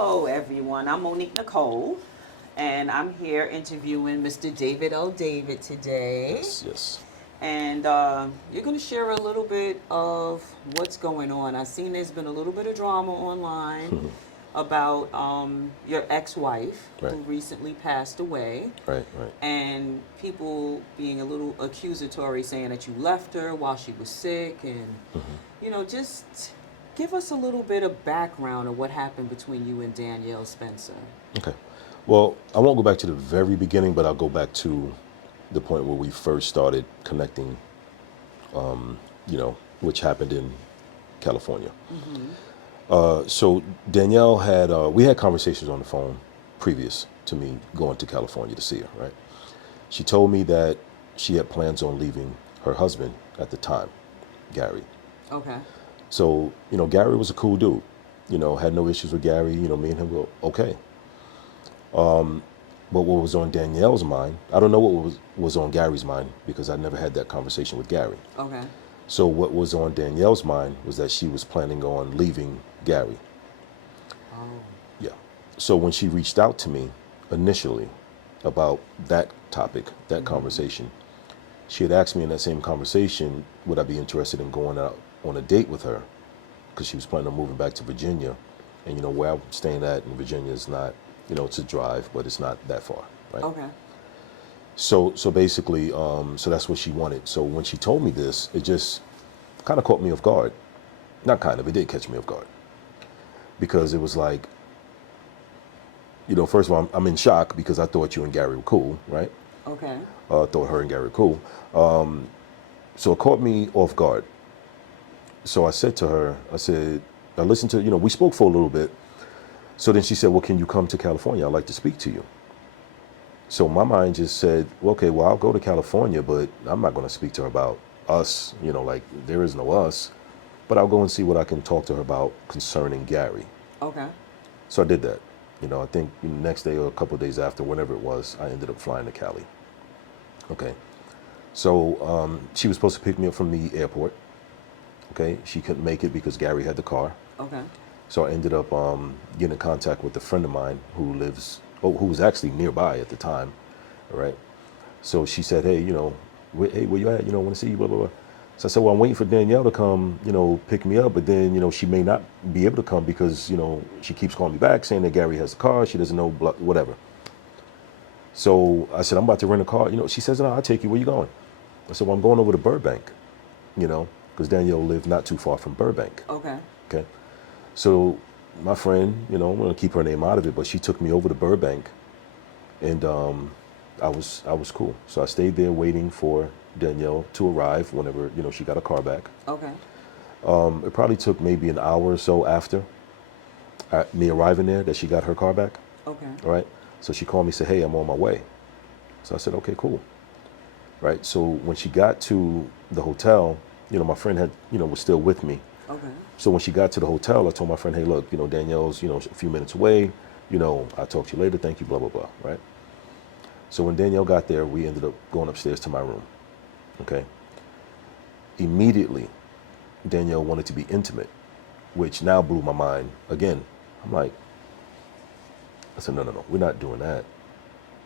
Hello, everyone. I'm Monique Nicole, and I'm here interviewing Mr. DavidLDavid today. Yes, yes. And you're going to share a little bit of what's going on. I've seen there's been a little bit of drama online about your ex-wife who Right, recently passed away, right. and people being a little accusatory, saying that you left her while she was sick, and just give us a little bit of background of what happened between you and Danielle Spencer. Okay. Well, I won't go back to the very beginning, but I'll go back to the point where we first started connecting, which happened in California. So Danielle had, we had conversations on the phone previous to me going to California to see her, right? She told me that she had plans on leaving her husband at the time, Gary. Okay. So, Gary was a cool dude, had no issues with Gary, me and him were okay. But what was on Danielle's mind, I don't know what was on Gary's mind because I never had that conversation with Gary. Okay. So what was on Danielle's mind was that she was planning on leaving Gary. Oh. Yeah. So when she reached out to me initially about that topic, that conversation, she had asked me in that same conversation, would I be interested in going out on a date with her? Because she was planning on moving back to Virginia. And where I'm staying at in Virginia is not, it's a drive, but it's not that far, right? Okay. So basically, so that's what she wanted. So when she told me this, it just kind of caught me off guard. Not kind of, it did catch me off guard. Because it was like, first of all, I'm in shock because I thought you and Gary were cool, right? Okay. I thought her and Gary were cool. So it caught me off guard. So I said to her, I listened to, we spoke for a little bit. So then she said, well, can you come to California? I'd like to speak to you. So my mind just said, well, okay, well, I'll go to California, but I'm not going to speak to her about us, like there is no us. But I'll go and see what I can talk to her about concerning Gary. Okay. So I did that. I think the next day or a couple of days after, whenever it was, I ended up flying to Cali. Okay. So she was supposed to pick me up from the airport. Okay. She couldn't make it because Gary had the car. Okay. So I ended up getting in contact with a friend of mine who was actually nearby at the time, all right? So she said, hey, hey, where you at? Want to see you, blah, blah, blah. So I said, well, I'm waiting for Danielle to come, pick me up, but then, she may not be able to come because, she keeps calling me back saying that Gary has a car, she doesn't know, blah, whatever. So I said, I'm about to rent a car. She says, no, I'll take you, where you going? I said, well, I'm going over to Burbank, because Danielle lived not too far from Burbank. Okay. Okay. So my friend, I'm going to keep her name out of it, but she took me over to Burbank, and I was cool. So I stayed there waiting for Danielle to arrive whenever, she got a car back. Okay. It probably took maybe an hour or so after me arriving there that she got her car back. Okay. All right. So she called me and said, hey, I'm on my way. So I said, okay, cool. Right. So when she got to the hotel, my friend had, was still with me. Okay. So when she got to the hotel, I told my friend, hey, look, Danielle's, a few minutes away. I'll talk to you later. Thank you, blah, blah, blah, right? So when Danielle got there, we ended up going upstairs to my room, okay? Immediately, Danielle wanted to be intimate, which now blew my mind again. I'm like, I said, no, we're not doing that.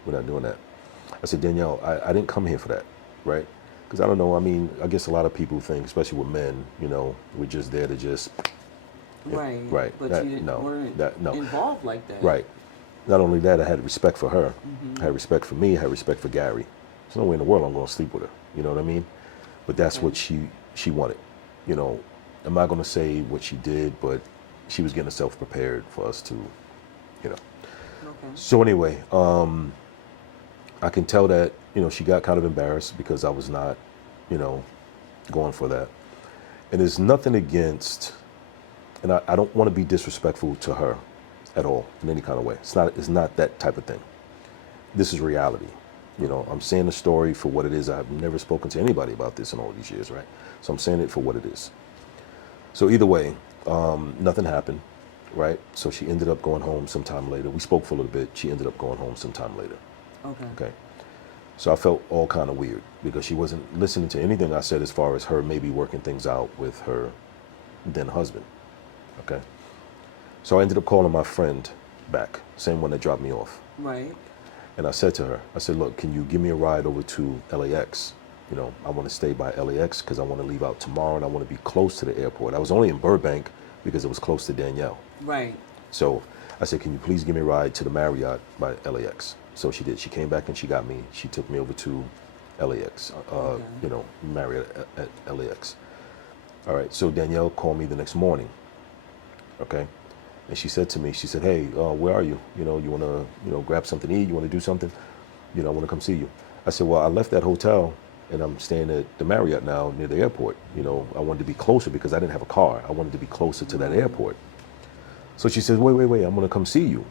We're not doing that. I said, Danielle, I didn't come here for that, right? Because I don't know, I guess a lot of people think, especially with men, we're just there to just... Right. Right. But you weren't involved like that. Right. Not only that, I had respect for her. I had respect for me. I had respect for Gary. There's no way in the world I'm going to sleep with her. You know what I mean? But that's what she wanted. I'm not going to say what she did, but she was getting herself prepared for us to, Okay. So anyway, I can tell that, she got kind of embarrassed because I was not, going for that. And there's nothing against, and I don't want to be disrespectful to her at all in any kind of way. It's not that type of thing. This is reality. I'm saying the story for what it is. I've never spoken to anybody about this in all these years, right? So I'm saying it for what it is. So either way, nothing happened, right? So she ended up going home sometime later. We spoke for a little bit. She ended up going home sometime later. Okay. Okay. So I felt all kind of weird because she wasn't listening to anything I said as far as her maybe working things out with her then husband. Okay. So I ended up calling my friend back, same one that dropped me off. Right. And I said to her, I said, look, can you give me a ride over to LAX? You know, I want to stay by LAX because I want to leave out tomorrow and I want to be close to the airport. I was only in Burbank because it was close to Danielle. Right. So I said, can you please give me a ride to the Marriott by LAX? So she did. She came back and she got me. She took me over to LAX, you know, Marriott at LAX. All right, so Danielle called me the next morning, okay? And she said to me, she said, hey, where are you? You know, you want to, you know, grab something to eat? You want to do something? You know, I want to come see you. I said, well, I left that hotel and I'm staying at the Marriott now near the airport. You know, I wanted to be closer because I didn't have a car. I wanted to be closer to that airport. So she says, wait, I'm going to come see you.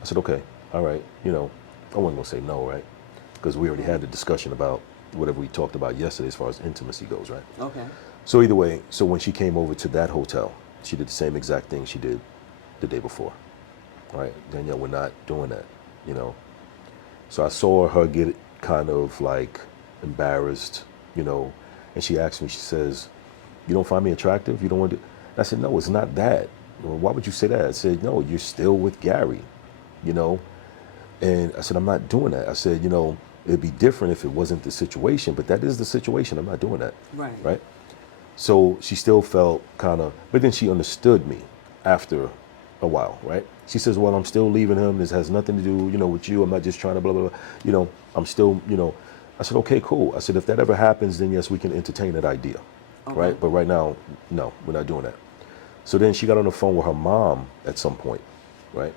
I said, okay, all right. You know, I wasn't going to say no, right? Because we already had the discussion about whatever we talked about yesterday as far as intimacy goes, right? Okay. So either way, so when she came over to that hotel, she did the same exact thing she did the day before. All right, Danielle, we're not doing that, you know. So I saw her get kind of like embarrassed, you know, and she asked me, she says, you don't find me attractive? You don't want to? I said, no, it's not that. Well, why would you say that? I said, no, you're still with Gary, you know. And I said, I'm not doing that. I said, you know, it'd be different if it wasn't the situation, but that is the situation. I'm not doing that. Right. Right? So she still felt kind of, but then she understood me after a while, right? She says, well, I'm still leaving him. This has nothing to do, you know, with you. I'm not just trying to blah, blah, blah. You know, I'm still, you know. I said, okay, cool. I said, if that ever happens, then yes, we can entertain that idea, right? But right now, no, we're not doing that. So then she got on the phone with her mom at some point, right?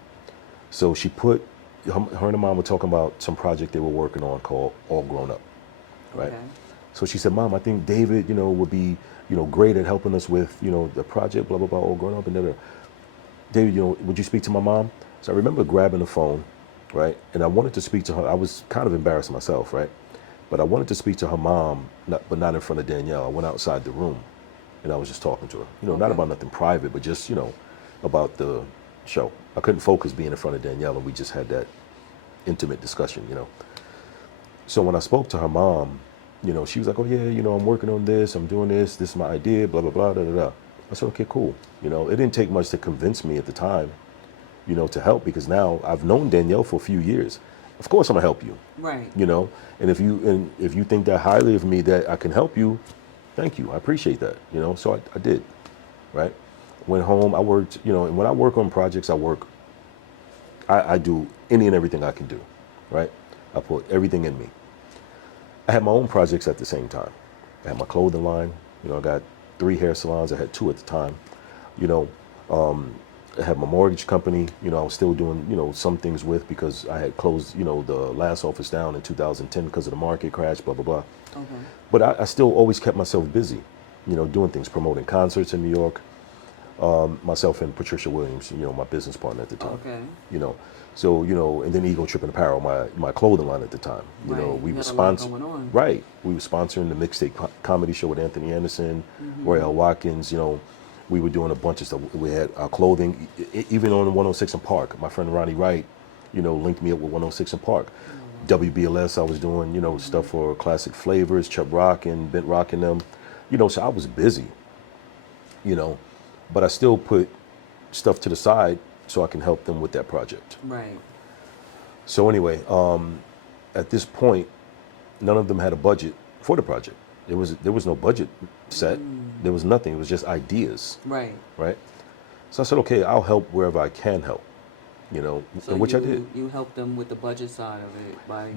So she put, her and her mom were talking about some project they were working on called All Grown Up, right? Okay. So she said, Mom, I think David, you know, would be, you know, great at helping us with, you know, the project, blah, blah, blah, All Grown Up, and da. David, you know, would you speak to my mom? So I remember grabbing the phone, right? And I wanted to speak to her. I was kind of embarrassed myself, right? But I wanted to speak to her mom, but not in front of Danielle. I went outside the room and I was just talking to her. You know, not about nothing private, but just, you know, about the show. I couldn't focus being in front of Danielle, and we just had that intimate discussion, you know. So when I spoke to her mom, you know, she was like, oh yeah, you know, I'm working on this, I'm doing this is my idea, blah, blah, blah, da, da, da. I said, okay, cool. You know, it didn't take much to convince me at the time, you know, to help, because now I've known Danielle for a few years. Of course I'm gonna help you. Right. You know, and if you think that highly of me that I can help you, thank you. I appreciate that. You know, so I did, right? Went home, I worked, you know, and when I work on projects, I do any and everything I can do, right? I put everything in me. I had my own projects at the same time. I had my clothing line, you know, I got 3 hair salons, I had 2 at the time. You know, I had my mortgage company, you know, I was still doing, you know, some things with, because I had closed, you know, the last office down in 2010 because of the market crash, blah, blah, blah. Okay. But I still always kept myself busy, you know, doing things, promoting concerts in New York. Myself and Patricia Williams, you know, my business partner at the time. Okay. You know, so, you know, and then Ego Tripping Apparel, my clothing line at the time. You know, we were sponsoring. Right. We were sponsoring the mixtape comedy show with Anthony Anderson, Roy L. Watkins. You know, we were doing a bunch of stuff. We had our clothing, even on 106 in Park. My friend Ronnie Wright, you know, linked me up with 106 in Park. WBLS, I was doing, you know, stuff for Classic Flavors, Chubb Rock and Bent Rock and them. You know, so I was busy, you know, but I still put stuff to the side so I can help them with that project. Right. So anyway, at this point, none of them had a budget for the project. There was no budget set. There was nothing. It was just ideas. Right. Right. So I said, okay, I'll help wherever I can help. You know, So which I did. You helped them with the budget side of it by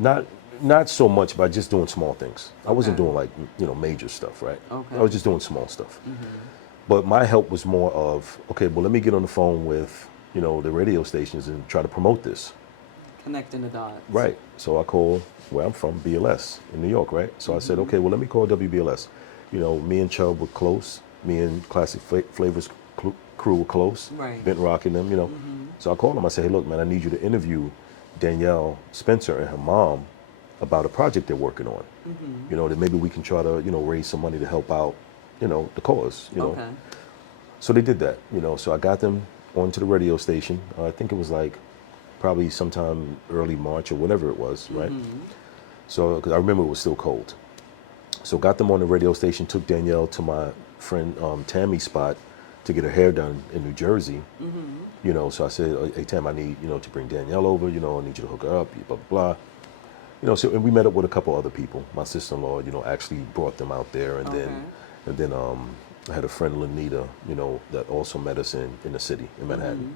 Not so much by just doing small things. I wasn't Okay. doing like, you know, major stuff, right? Okay. I was just doing small stuff. But my help was more of, okay, well, let me get on the phone with, you know, the radio stations and try to promote this. connecting the dots. Right. So I called where I'm from, BLS in New York, right? So I said, okay, well, let me call WBLS. You know, me and Chubb were close. Me and Classic Flavors crew were close. Right. Bent rocking them, you know. So I called them. I said, hey, look, man, I need you to interview Danielle Spencer and her mom about a project they're working on. You know, that maybe we can try to, you know, raise some money to help out, you know, the cause, you know. Okay. So they did that, you know. So I got them onto the radio station. I think it was like probably sometime early March or whatever it was, right? So, because I remember it was still cold. So got them on the radio station, took Danielle to my friend Tammy's spot to get her hair done in New Jersey. You know, so I said, hey, Tam, I need, you know, to bring Danielle over. You know, I need you to hook her up, blah, blah, blah. You know, so and we met up with a couple other people. My sister-in-law, you know, actually brought them out there. And then I had a friend, Lanita, you know, that also met us in the city, in Manhattan.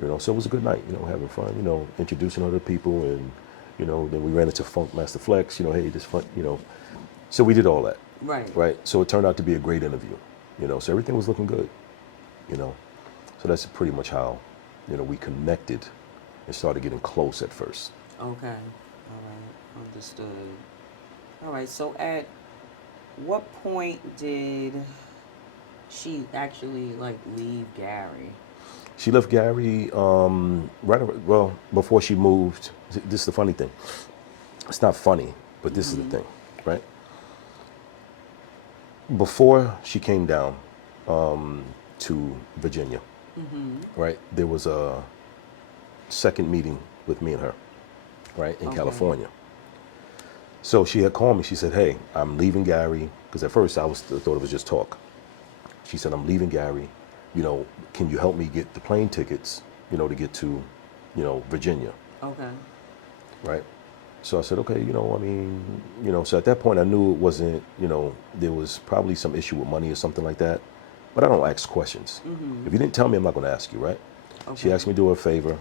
You know, so it was a good night, you know, having fun, you know, introducing other people. And, you know, then we ran into Funk Master Flex, you know, hey, this fun, you know. So we did all that. Right. So it turned out to be a great interview, you know, so everything was looking good, you know. So that's pretty much how, you know, we connected and started getting close at first. Okay. All right. Understood. All right. So at what point did she actually, like, leave Gary? She left Gary before she moved. This is the funny thing. It's not funny, but this is the thing, right? Before she came down to Virginia, right, there was a second meeting with me and her, right, in California. So she had called me. She said, hey, I'm leaving Gary, because at first I thought it was just talk. She said, I'm leaving Gary. You know, can you help me get the plane tickets, you know, to get to, you know, Virginia? Okay. Right? So I said, okay, you know, I mean, you know, so at that point I knew it wasn't, you know, there was probably some issue with money or something like that. But I don't ask questions. If you didn't tell me, I'm not going to ask you, right? Okay. She asked me to do her a favor,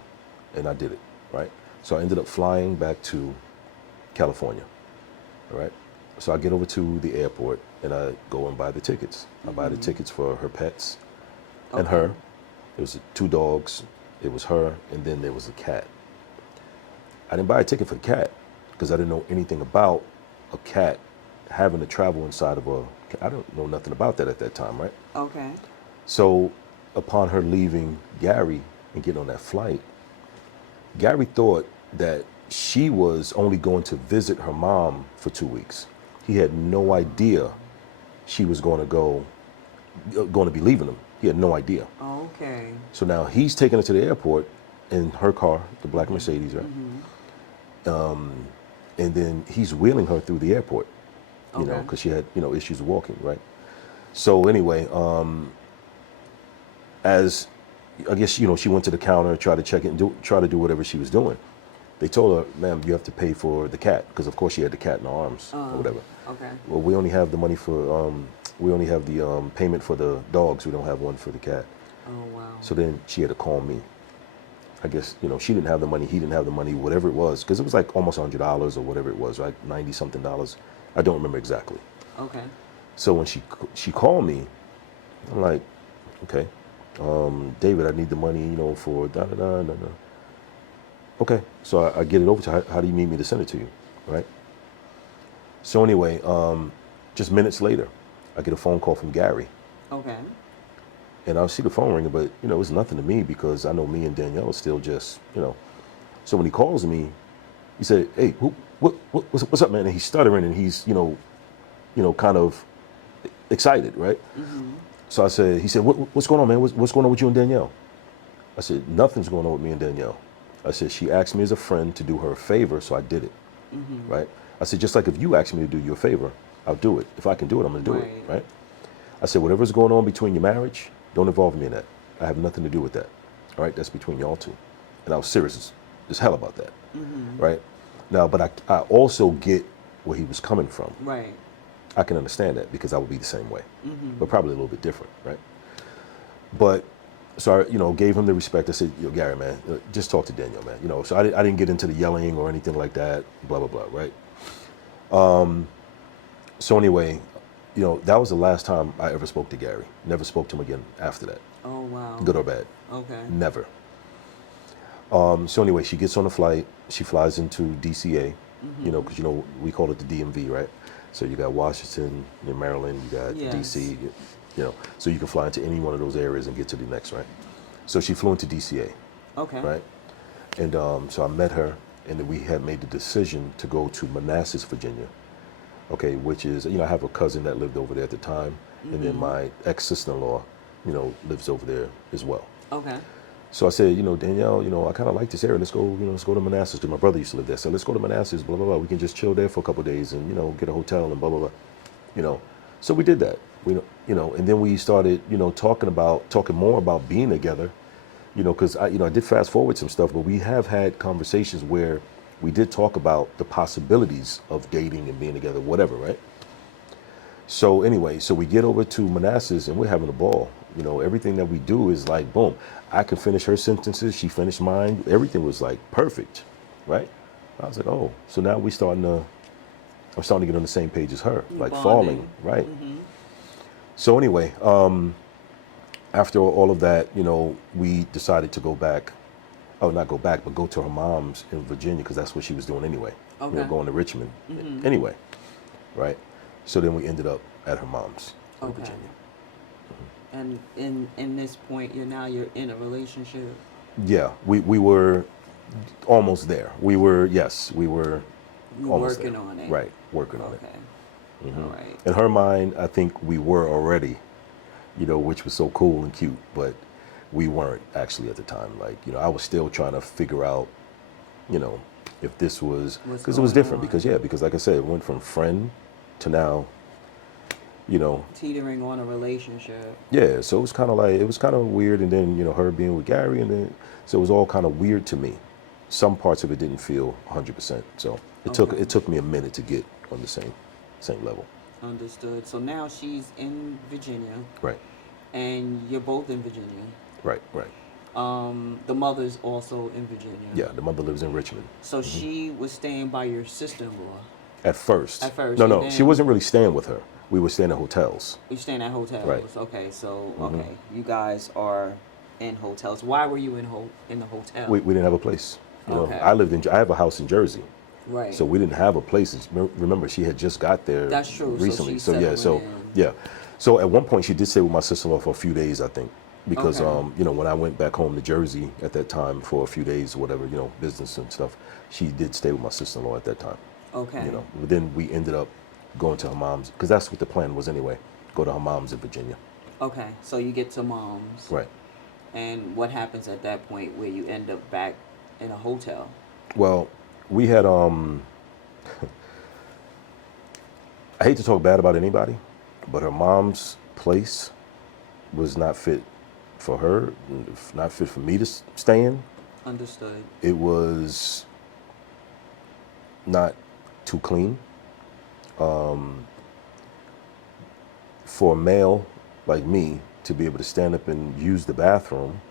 and I did it, right? So I ended up flying back to California, all right? So I get over to the airport, and I go and buy the tickets. I buy the tickets for her pets and her. It was 2 dogs. It was her, and then there was a cat. I didn't buy a ticket for the cat because I didn't know anything about a cat having to travel inside of I don't know nothing about that at that time, right? Okay. So upon her leaving Gary and getting on that flight, Gary thought that she was only going to visit her mom for 2 weeks. He had no idea she was going to be leaving him. He had no idea. Okay. So now he's taking her to the airport in her car, the black Mercedes, right? And then he's wheeling her through the airport, you know, because she had, you know, issues walking, right? So anyway, as I guess, you know, she went to the counter, tried to check it and try to do whatever she was doing. They told her, ma'am, you have to pay for the cat, because of course she had the cat in her arms or whatever. Okay. Well, we only have the money for, we only have the payment for the dogs. We don't have one for the cat. Oh, wow. So then she had to call me. I guess, you know, she didn't have the money, he didn't have the money, whatever it was, because it was like almost $100 or whatever it was, right? 90 something dollars. I don't remember exactly. Okay. So when she called me, I'm like, okay, David, I need the money, you know, for da da da da da. Okay, so I get it over to her. How do you need me to send it to you, right? So anyway, just minutes later, I get a phone call from Gary. Okay. And I see the phone ringing, but, you know, it's nothing to me because I know me and Danielle are still just, you know. So when he calls me, he said, hey, what's up, man? And he's stuttering and he's, you know, kind of excited, right? So I said, he said, what's going on, man? What's going on with you and Danielle? I said, nothing's going on with me and Danielle. I said, she asked me as a friend to do her a favor, so I did it, right? I said, just like if you asked me to do you a favor, I'll do it. If I can do it, I'm going to do it, right? I said, whatever's going on between your marriage, don't involve me in that. I have nothing to do with that, all right? That's between y'all two. And I was serious as hell about that, right? Now, but I also get where he was coming from. Right. I can understand that because I would be the same way, but probably a little bit different, right? But so I, you know, gave him the respect. I said, yo, Gary, man, just talk to Danielle, man. You know, so I didn't get into the yelling or anything like that, blah, blah, blah, right? So anyway, you know, that was the last time I ever spoke to Gary. Never spoke to him again after that. Oh, wow. Good or bad. Okay. Never. So anyway, she gets on the flight. She flies into DCA, you know, because, you know, we call it the DMV, right? So you got Washington, Maryland, you got DC, you know, so you can fly into any one of those areas and get to the next, right? So she flew into DCA. Okay. Right? And so I met her, and then we had made the decision to go to Manassas, Virginia, okay, which is, you know, I have a cousin that lived over there at the time, and then my ex-sister-in-law, you know, lives over there as well. Okay. So I said, you know, Danielle, you know, I kind of like this area. Let's go, you know, let's go to Manassas, because my brother used to live there. So let's go to Manassas, blah, blah, blah. We can just chill there for a couple of days and, you know, get a hotel and blah, blah, blah, you know. So we did that. We don't, and then we started, talking more about being together, because I did fast forward some stuff, but we have had conversations where we did talk about the possibilities of dating and being together, whatever, right? So anyway, so we get over to Manassas and we're having a ball. Everything that we do is like, boom, I can finish her sentences, she finished mine. Everything was like perfect, right? I was like, oh, so now I'm starting to get on the same page as her, like bonding. falling, right? Mm-hmm. So anyway, after all of that, we decided to go back. Oh, not go back, but go to her mom's in Virginia because that's what she was doing anyway. Okay. Going to Richmond. Mm-hmm. Anyway, right? So then we ended up at her mom's in Okay. Virginia. And in this point, you're in a relationship. Yeah, we were almost there. We were You're almost working there. on it. Right, working on it. Okay. Mhm. All right. In her mind, I think we were already, which was so cool and cute, but we weren't actually at the time. Like, I was still trying to figure out, if this was, because it was different. on? Because like I said, it went from friend to now, Teetering on a relationship. yeah. So it was kind of weird. And then, her being with Gary, and then, so it was all kind of weird to me. Some parts of it didn't feel 100%. So Okay. it took me a minute to get on the same level. Understood. So now she's in Virginia, Right, and you're both in Virginia. right. The mother's also in Virginia. Yeah, the mother lives in Richmond. So she was staying by your sister-in-law. At first. At first, No, and no, then- she wasn't really staying with her. We were staying at hotels. You're staying at hotels. Right. Okay. So Mhm. okay, you guys are in hotels. Why were you in the hotel? We didn't have a place. Okay. I have a house in Jersey. Right. So we didn't have a place. Remember, she had just got there That's true. recently. So she's settling in. Yeah. So at one point she did stay with my sister-in-law for a few days, I think. Because Okay. when I went back home to Jersey at that time for a few days or whatever, business and stuff, she did stay with my sister-in-law at that time. Okay. But then we ended up going to her mom's because that's what the plan was anyway. Go to her mom's in Virginia. Okay. So you get to mom's. Right. And what happens at that point where you end up back in a hotel? Well, we had I hate to talk bad about anybody, but her mom's place was not fit for her, not fit for me to stay in. Understood. It was not too clean. For a male like me to be able to stand up and use the bathroom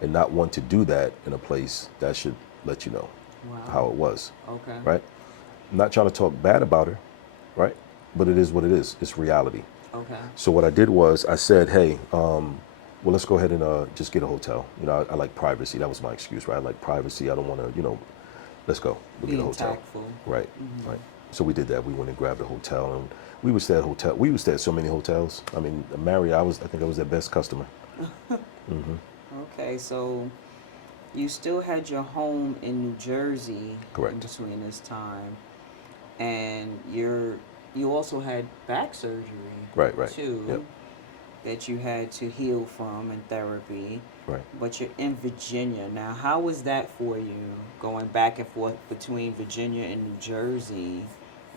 and not want to do that in a place, that should let you know Wow. how it was, Okay. right? I'm not trying to talk bad about her, right? But it is what it is. It's reality. Okay. So what I did was I said, hey, well, let's go ahead and just get a hotel. I like privacy. That was my excuse, right? I like privacy. I don't want to, let's go. We'll get a Being hotel. tactful. Right, Mhm. right. So we did that. We went and grabbed a hotel, and we would stay at hotel. We would stay at so many hotels. I mean, Marriott, I think I was their best customer. Hmm. Okay, so you still had your home in New Jersey Correct. in between this time, and you also had back surgery, Right, right. too, Yep. that you had to heal from in therapy. Right. But you're in Virginia now. How was that for you, going back and forth between Virginia and New Jersey,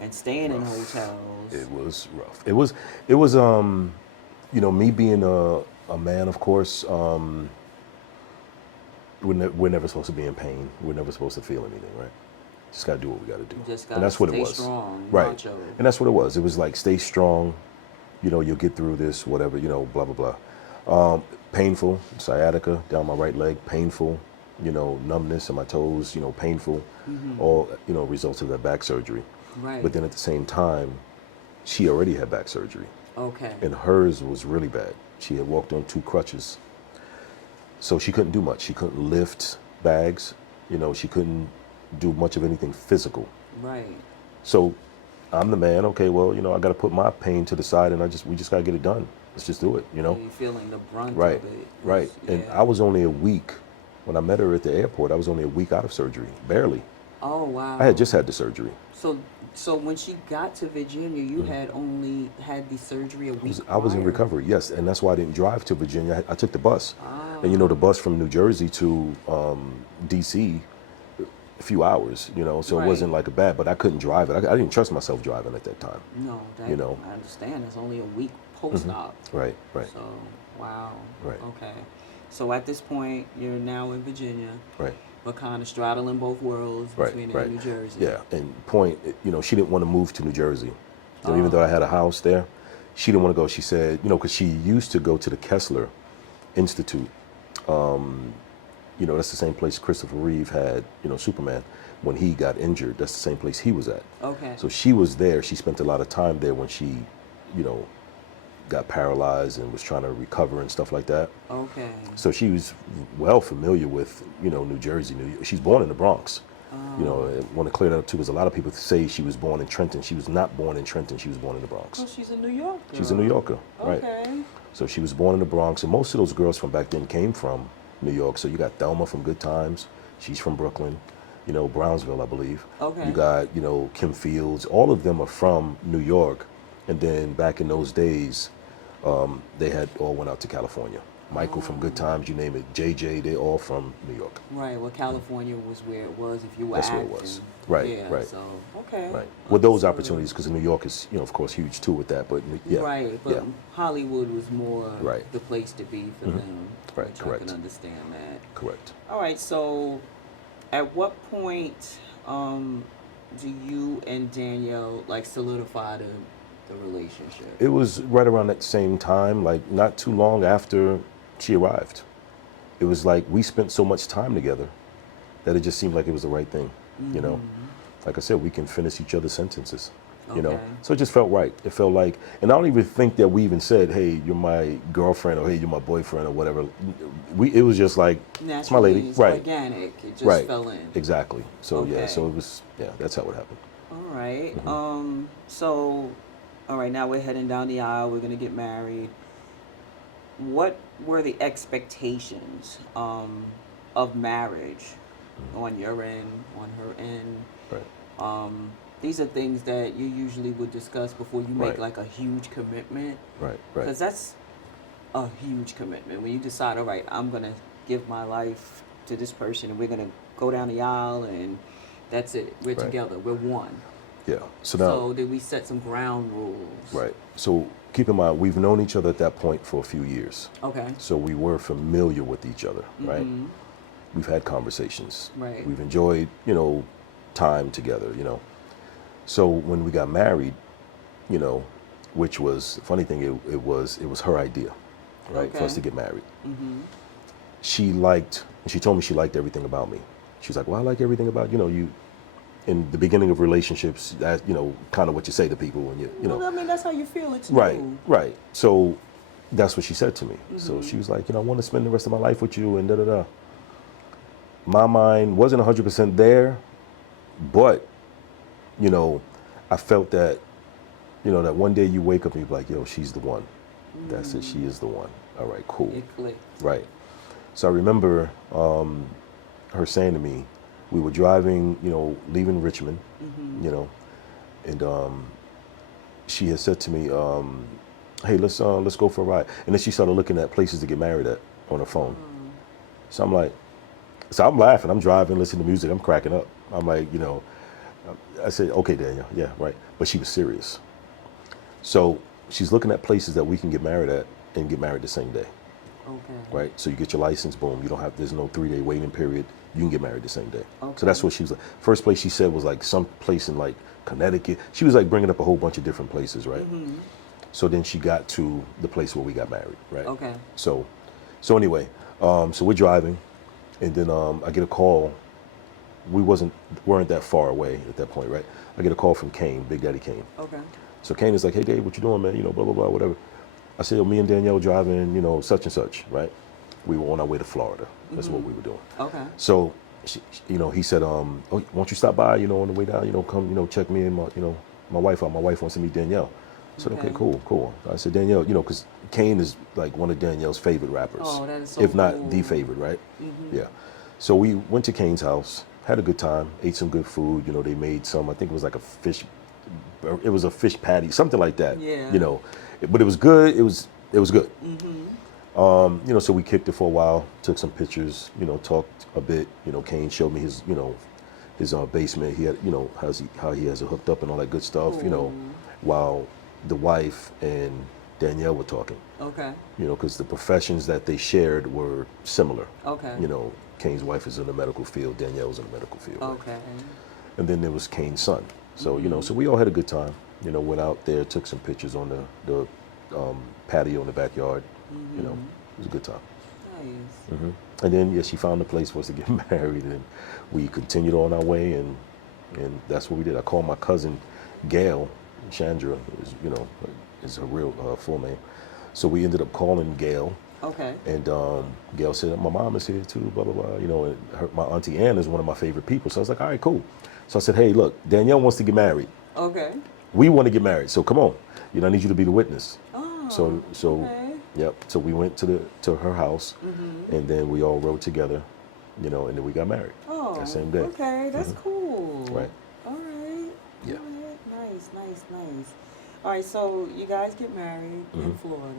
and staying in Rough. hotels? It was rough. It was me being a man, of course. We're never supposed to be in pain. We're never supposed to feel anything, right? Just gotta do what we gotta do. You just And gotta that's what it stay was. strong, Right. macho. And that's what it was. It was like, stay strong, you'll get through this, whatever, blah, blah, blah. Painful, sciatica down my right leg, painful, numbness in my toes, painful, Mhm. all, results of that back surgery. Right. But then at the same time, she already had back surgery, Okay. and hers was really bad. She had walked on 2 crutches. So she couldn't do much. She couldn't lift bags, she couldn't do much of anything physical. Right. So I'm the man, okay, well, I got to put my pain to the side, and we just got to get it done. Let's just do it, You're feeling the brunt Right, of it. right. And Yeah. I was only a week, when I met her at the airport, I was only a week out of surgery, barely. Oh wow. I had just had the surgery. So when she got to Virginia, you had only had the surgery a week I was in prior? recovery, yes, and that's why I didn't drive to Virginia. I took the bus. Ah. And the bus from New Jersey to DC, a few hours, so Right. it wasn't like a bad, but I couldn't drive it. I didn't trust myself driving at that time. No, that, You know. I understand. It's only a week post-op. Right, right, So, wow. right, Okay. So at this point, you're now in Virginia, right, but kind of straddling both worlds right, between right. New Jersey. Yeah, and point, she didn't want to move to New Jersey. Even though Oh. I had a house there, she didn't want to go. She said, because she used to go to the Kessler Institute. That's the same place Christopher Reeve had, Superman, when he got injured. That's the same place he was at. Okay. So she was there. She spent a lot of time there when she, got paralyzed and was trying to recover and stuff like that. Okay. So she was well familiar with, New Jersey. She's born in the Bronx. I want to clear that up too, because a lot of people say she was born in Trenton. She was not born in Trenton. She was born in the Bronx. Oh, she's a New Yorker. She's a New Yorker, right? Okay. So she was born in the Bronx, and most of those girls from back then came from New York. So you got Thelma from Good Times. She's from Brooklyn, Brownsville, I believe. Okay. You got, Kim Fields. All of them are from New York. And then back in those days, they had all went out to California. Michael from Good Times, you name it. JJ, they're all from New York. Right. Well, California was where it was if you were That's acting. where it was. Right, Yeah, right. So, okay. Right. With those Understood. opportunities, because New York is, of course, huge too with that. But yeah. Right. But yeah. Hollywood was more Right. the place to be for them. Right, Which correct. I can understand that. Correct. All right. So, at what point do you and Danielle solidify the relationship? It was right around that same time, like not too long after she arrived. It was like we spent so much time together that it just seemed like it was the right thing, Like I said, we can finish each other's sentences, Okay. So it just felt right. It felt like, and I don't even think that we even said, "Hey, you're my girlfriend," or "Hey, you're my boyfriend," or whatever. It was just like, Naturally, "It's my lady," it's right? organic. It just Right. fell in. Exactly. So Okay. yeah, so it was, that's how it happened. All right. So, all right. Now we're heading down the aisle. We're gonna get married. What were the expectations of marriage on your end, on her end? Right. These are things that you usually would discuss before you make Right. a huge commitment, Right. because Right. that's a huge commitment when you decide, all right, I'm gonna give my life to this person, and we're gonna go down the aisle, and that's it. We're Right. together. We're one. Yeah. So now. So did we set some ground rules? Right. So keep in mind, we've known each other at that point for a few years. Okay. So we were familiar with each other, right? Mhm. We've had conversations. Right. We've enjoyed, time together, So when we got married, which was, the funny thing, it was her idea, right, for us Okay. to get married. Mhm. She told me she liked everything about me. She's like, well, I like everything about, you. In the beginning of relationships, that, kind of what you say to people when you know. Well, I mean, that's how you feel. It's Right, new. right. So that's what she said to me. So Mm-hmm. she was like, I want to spend the rest of my life with you and da-da-da. My mind wasn't 100% there, but, I felt that, that one day you wake up and you're like, yo, she's the one. That's it, she is the one. All right, cool. It clicked. Right. So I remember her saying to me, we were driving, leaving Richmond, Mm-hmm. and she had said to me, hey, let's go for a ride. And then she started looking at places to get married at on her phone. So I'm laughing, I'm driving, listening to music, I'm cracking up. I'm like, I said, okay, Daniel, yeah, right. But she was serious. So she's looking at places that we can get married at and get married the same day, Okay. right? So you get your license, boom, there's no 3-day waiting period. You can get married the same day. Okay. So that's what she was like. First place she said was like some place in like Connecticut. She was like bringing up a whole bunch of different places, right? Mm-hmm. So then she got to the place where we got married, right? Okay. So anyway, so we're driving, and then I get a call. We weren't that far away at that point, right? I get a call from Kane, Big Daddy Kane. Okay. So Kane is like, hey Dave, what you doing, man? Blah blah blah, whatever. I said, me and Danielle driving, such and such, right? We were on our way to Florida. That's what we were doing. Okay. So, he said, oh, won't you stop by, on the way down, come, check me and my wife out. My wife wants to meet Danielle. I said, okay, cool. I said, Danielle, because Kane is like one of Danielle's favorite rappers. Oh, that is so if not cool. the favorite, right? Yeah. So we went to Kane's house, had a good time, ate some good food. They made some, I think it was like it was a fish patty, something like that. Yeah. But it was good. It was good. Mm-hmm. So we kicked it for a while, took some pictures, talked a bit. Kane showed me his, his basement. He had, how he has it hooked up and all that good stuff. Ooh. While the wife and Danielle were talking. Okay. You know, because the professions that they shared were similar. Okay. You know, Kane's wife is in the medical field, Danielle's in the medical field. Right? Okay. And then there was Kane's son. So, you know, so we all had a good time. You know, went out there, took some pictures on the patio in the backyard. You know, it was a good time. Nice. And then, yeah, she found a place for us to get married, and we continued on our way, and that's what we did. I called my cousin, Gail, Chandra, you know, is her real full name. So we ended up calling Gail. Okay. And Gail said, my mom is here too, blah, blah, blah. You know, and my auntie Ann is one of my favorite people. So I was like, all right, cool. So I said, hey, look, Danielle wants to get married. Okay. We want to get married. So come on. You know, I need you to be the witness. Oh, So okay. Yep. So we went to her house, and then we all rode together, you know, and then we got married that same day. Okay, that's cool. Right. All right. Yeah. All right. Nice. All right, so you guys get married in Florida.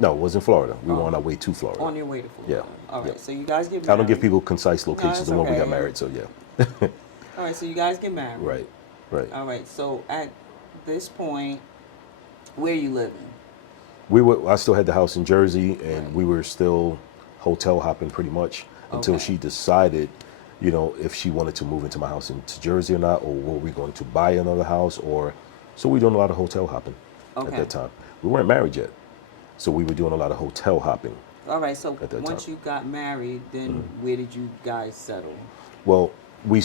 No, it was in Florida. We were on our way to Florida. On your way to Florida. Yeah. All right, Yeah. so you guys get married. I don't give people concise locations that's of when we got okay. married, so yeah. All right, so you guys get married. Right. All right, so at this point, where are you living? I still had the house in Jersey, and we were still hotel hopping pretty much until she decided, you know, if she wanted to move into my house into Jersey or not, or were we going to buy another house, or so we were doing a lot of hotel hopping at that time. We weren't married yet, so we were doing a lot of hotel hopping. All right, so once you got married, then where did you guys settle? Well, we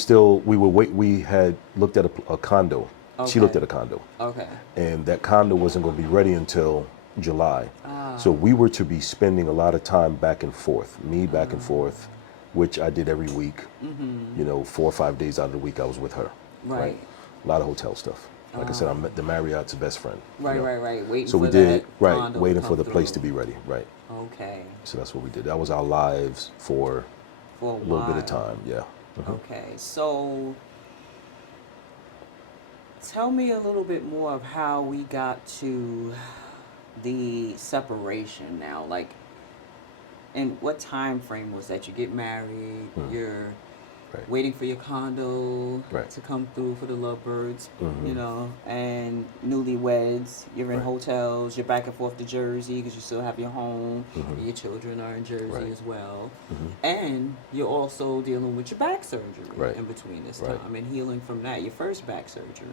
had looked at a condo. She looked at a condo. Okay. And that condo wasn't going to be ready until July. So we were to be spending a lot of time back and forth, back and forth, which I did every week. You know, 4 or 5 days out of the week I was with her. Right. A lot of hotel stuff. Like I said, I'm the Marriott's best friend. Right. Waiting so for we did condo waiting to for the come place through. to be ready. Right. Okay. So that's what we did. That was our lives for a little bit of time. Yeah. Okay. So tell me a little bit more of how we got to the separation now. Like, and what time frame was that? You get married, you're waiting for your condo to come through for the lovebirds, you know, and newlyweds, you're in hotels, you're back and forth to Jersey because you still have your home, and your children are in Jersey as well, and you're also dealing with your back surgery in between this time and healing from that, your first back surgery.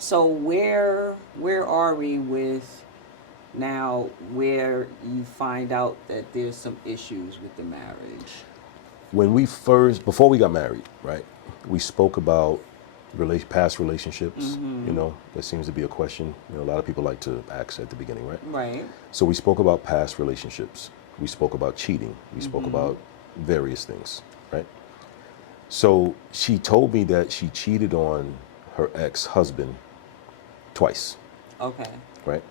So where are we with now where you find out that there's some issues with the marriage? Before we got married, right, we spoke about past relationships. You know, that seems to be a question, you know, a lot of people like to ask at the beginning, right? Right. So we spoke about past relationships. We spoke about cheating. We spoke about various things, right? So she told me that she cheated on her ex-husband twice. Okay. Right?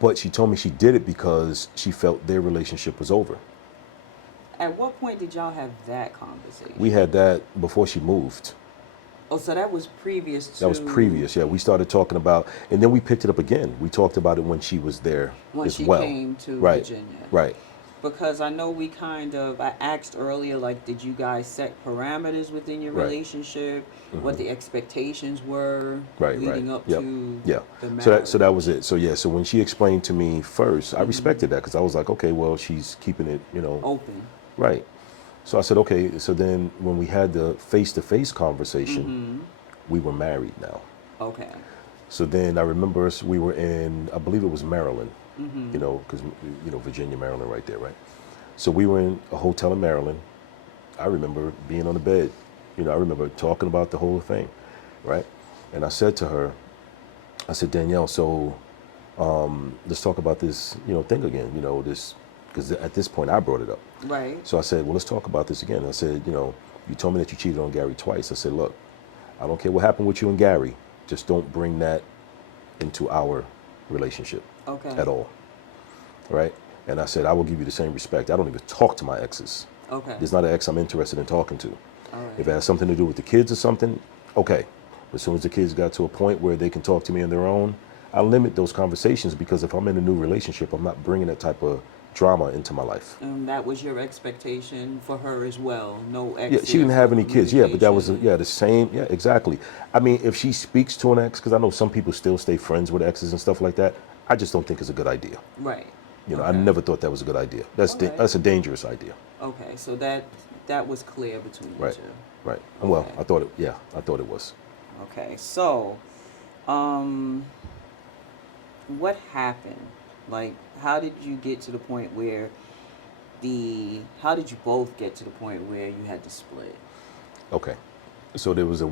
But she told me she did it because she felt their relationship was over. At what point did y'all have that conversation? We had that before she moved. Oh, so that was previous to... That was previous, yeah. We started talking about, and then we picked it up again. We talked about it when she was there as well. When she came to Virginia. Right. Because I know I asked earlier, like, did you guys set parameters within your relationship? What the expectations were leading up to the marriage? So that was it. So yeah, so when she explained to me first, I respected that because I was like, okay, well, she's keeping it, you know. Open. Right. So I said, okay. So then when we had the face-to-face conversation, we were married now. Okay. So then I remember we were in, I believe it was Maryland, you know, because, you know, Virginia, Maryland right there, right? So we were in a hotel in Maryland. I remember being on the bed. You know, I remember talking about the whole thing, right? And I said to her, I said, Danielle, so let's talk about this, you know, thing again, you know, this, because at this point I brought it up. Right. So I said, well, let's talk about this again. I said, you know, you told me that you cheated on Gary twice. I said, look, I don't care what happened with you and Gary. Just don't bring that into our relationship at all. Right? And I said, I will give you the same respect. I don't even talk to my exes. Okay. There's not an ex I'm interested in talking to. All right. If it has something to do with the kids or something, okay. But as soon as the kids got to a point where they can talk to me on their own, I limit those conversations because if I'm in a new relationship, I'm not bringing that type of drama into my life. And that was your expectation for her as well. No Yeah, exes. she didn't have no any kids. Yeah, but that was communication. the same. Yeah, exactly. I mean, if she speaks to an ex, because I know some people still stay friends with exes and stuff like that, I just don't think it's a good idea. Right. You know, I Okay. never thought that was a good idea. Okay. That's a dangerous idea. Okay. So that was clear between you Right. two. Right. Well, Okay. I thought it. Yeah, I thought it was. Okay. So, what happened? Like, how did you get to the point where how did you both get to the point where you had to split? Okay. So there was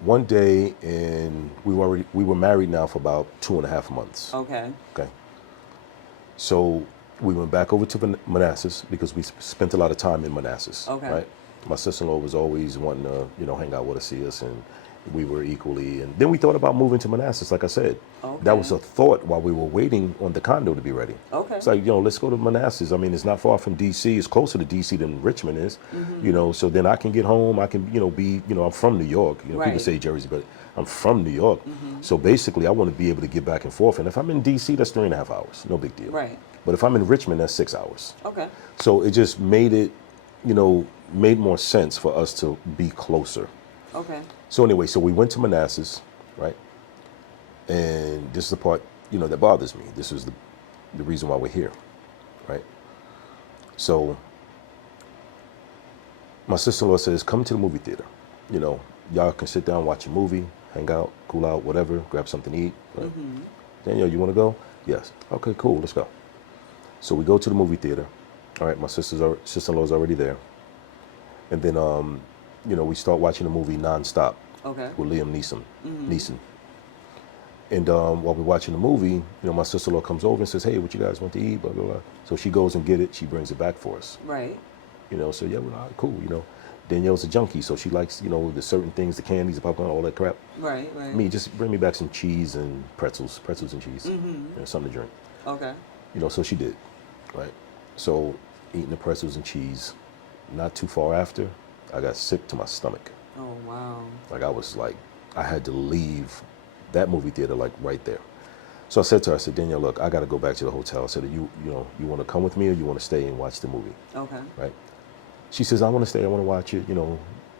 one day, and we were married now for about 2.5 months. Okay. Okay. So we went back over to Manassas because we spent a lot of time in Manassas. Okay. Right. My sister-in-law was always wanting to, hang out with us, see us, and we were equally. And then we thought about moving to Manassas, like I said. Okay. That was a thought while we were waiting on the condo to be ready. Okay. It's like, let's go to Manassas. I mean, it's not far from D.C. It's closer to D.C. than Richmond is. So then I can get home. I can, I'm from New York. People Right. say Jersey, but I'm from New York. So basically, I want to be able to get back and forth. And if I'm in D.C., that's 3.5 hours. No big deal. Right. But if I'm in Richmond, that's 6 hours. Okay. So it just made more sense for us to be closer. Okay. So anyway, so we went to Manassas, right? And this is the part, that bothers me. This is the reason why we're here, right? So my sister-in-law says, come to the movie theater. Y'all can sit down, watch a movie, hang out, cool out, whatever, grab something to eat. Right? Danielle, you want to go? Yes. Okay, cool, let's go. So we go to the movie theater. All right, my sister-in-law's already there. And then, we start watching the movie nonstop. Okay. With Liam Neeson. And while we're watching the movie, my sister-in-law comes over and says, hey, what you guys want to eat, blah, blah, blah. So she goes and get it. She brings it back for us. Right. So yeah, well, all right, cool, Danielle's a junkie, so she likes, the certain things, the candies, the popcorn, all that crap. Right, right. Me, just bring me back some cheese and pretzels and cheese, something to drink. Okay. So she did, right? So eating the pretzels and cheese, not too far after, I got sick to my stomach. Oh, wow. I had to leave that movie theater right there. So I said to her, I said, Danielle, look, I got to go back to the hotel. I said, you want to come with me or you want to stay and watch the movie? Okay. Right? She says, I want to stay. I want to watch it.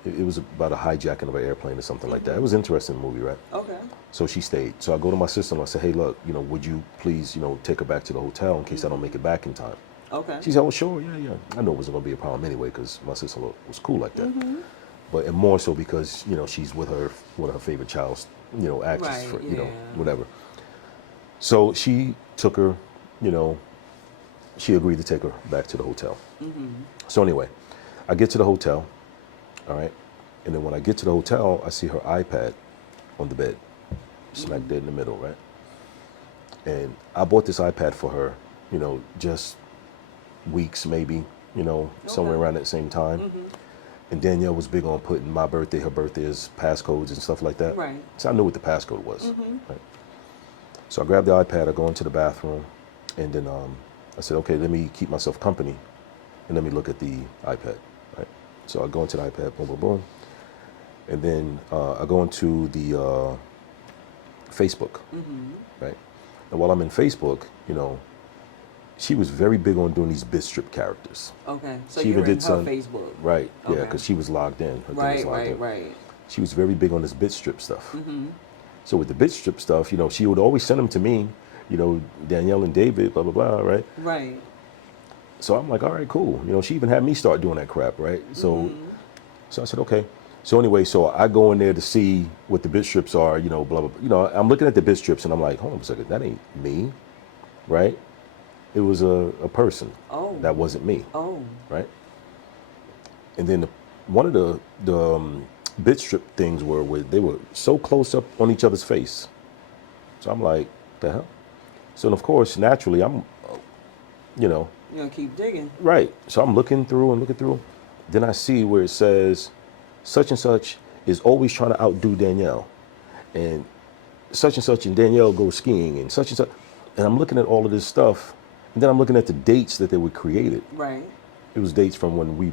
It was about a hijacking of an airplane or something like that. It was an interesting movie, right? Okay. So she stayed. So I go to my sister-in-law. I said, hey, look, would you please, take her back to the hotel in case I don't make it back in time? Okay. She said, oh, sure, yeah. I know it wasn't going to be a problem anyway because my sister-in-law was cool like that. But and more so because, she's with one of her favorite child's, actress, Right, whatever. So she took her, she agreed to take her back to the hotel. So anyway, I get to the hotel, all right? And then when I get to the hotel, I see her iPad on the bed, smack dead in the middle, right? And I bought this iPad for her, just weeks maybe, somewhere around that same time. And Danielle was big on putting my birthday, her birthday as passcodes and stuff like that. Right. So I knew what the passcode was. Right? So I grabbed the iPad, I go into the bathroom, and then I said, okay, let me keep myself company, and let me look at the iPad. Right? So I go into the iPad, boom, boom, boom. And then I go into the Facebook, right? And while I'm in Facebook, she was very big on doing these bit strip characters. Okay. So She you even were in did her some- Facebook. Right, yeah, Okay. because she was logged in. Her thing was Right, logged right, in. right. She was very big on this bit strip stuff. So with the bit strip stuff, she would always send them to me, Danielle and David, blah, blah, blah, right? Right. So I'm like, all right, cool. She even had me start doing that crap, right? So I said, okay. So anyway, so I go in there to see what the bit strips are, blah, blah, blah. I'm looking at the bit strips and I'm like, hold on a second, that ain't me, right? It was a person. Oh. That wasn't me, Oh. right? And then one of the bit strip things were where they were so close up on each other's face. So I'm like, the hell? So of course, naturally, I'm, You're gonna keep digging. right. So I'm looking through. Then I see where it says, such and such is always trying to outdo Danielle. And such and Danielle goes skiing and such. And I'm looking at all of this stuff. And then I'm looking at the dates that they were created. Right. It was dates from when we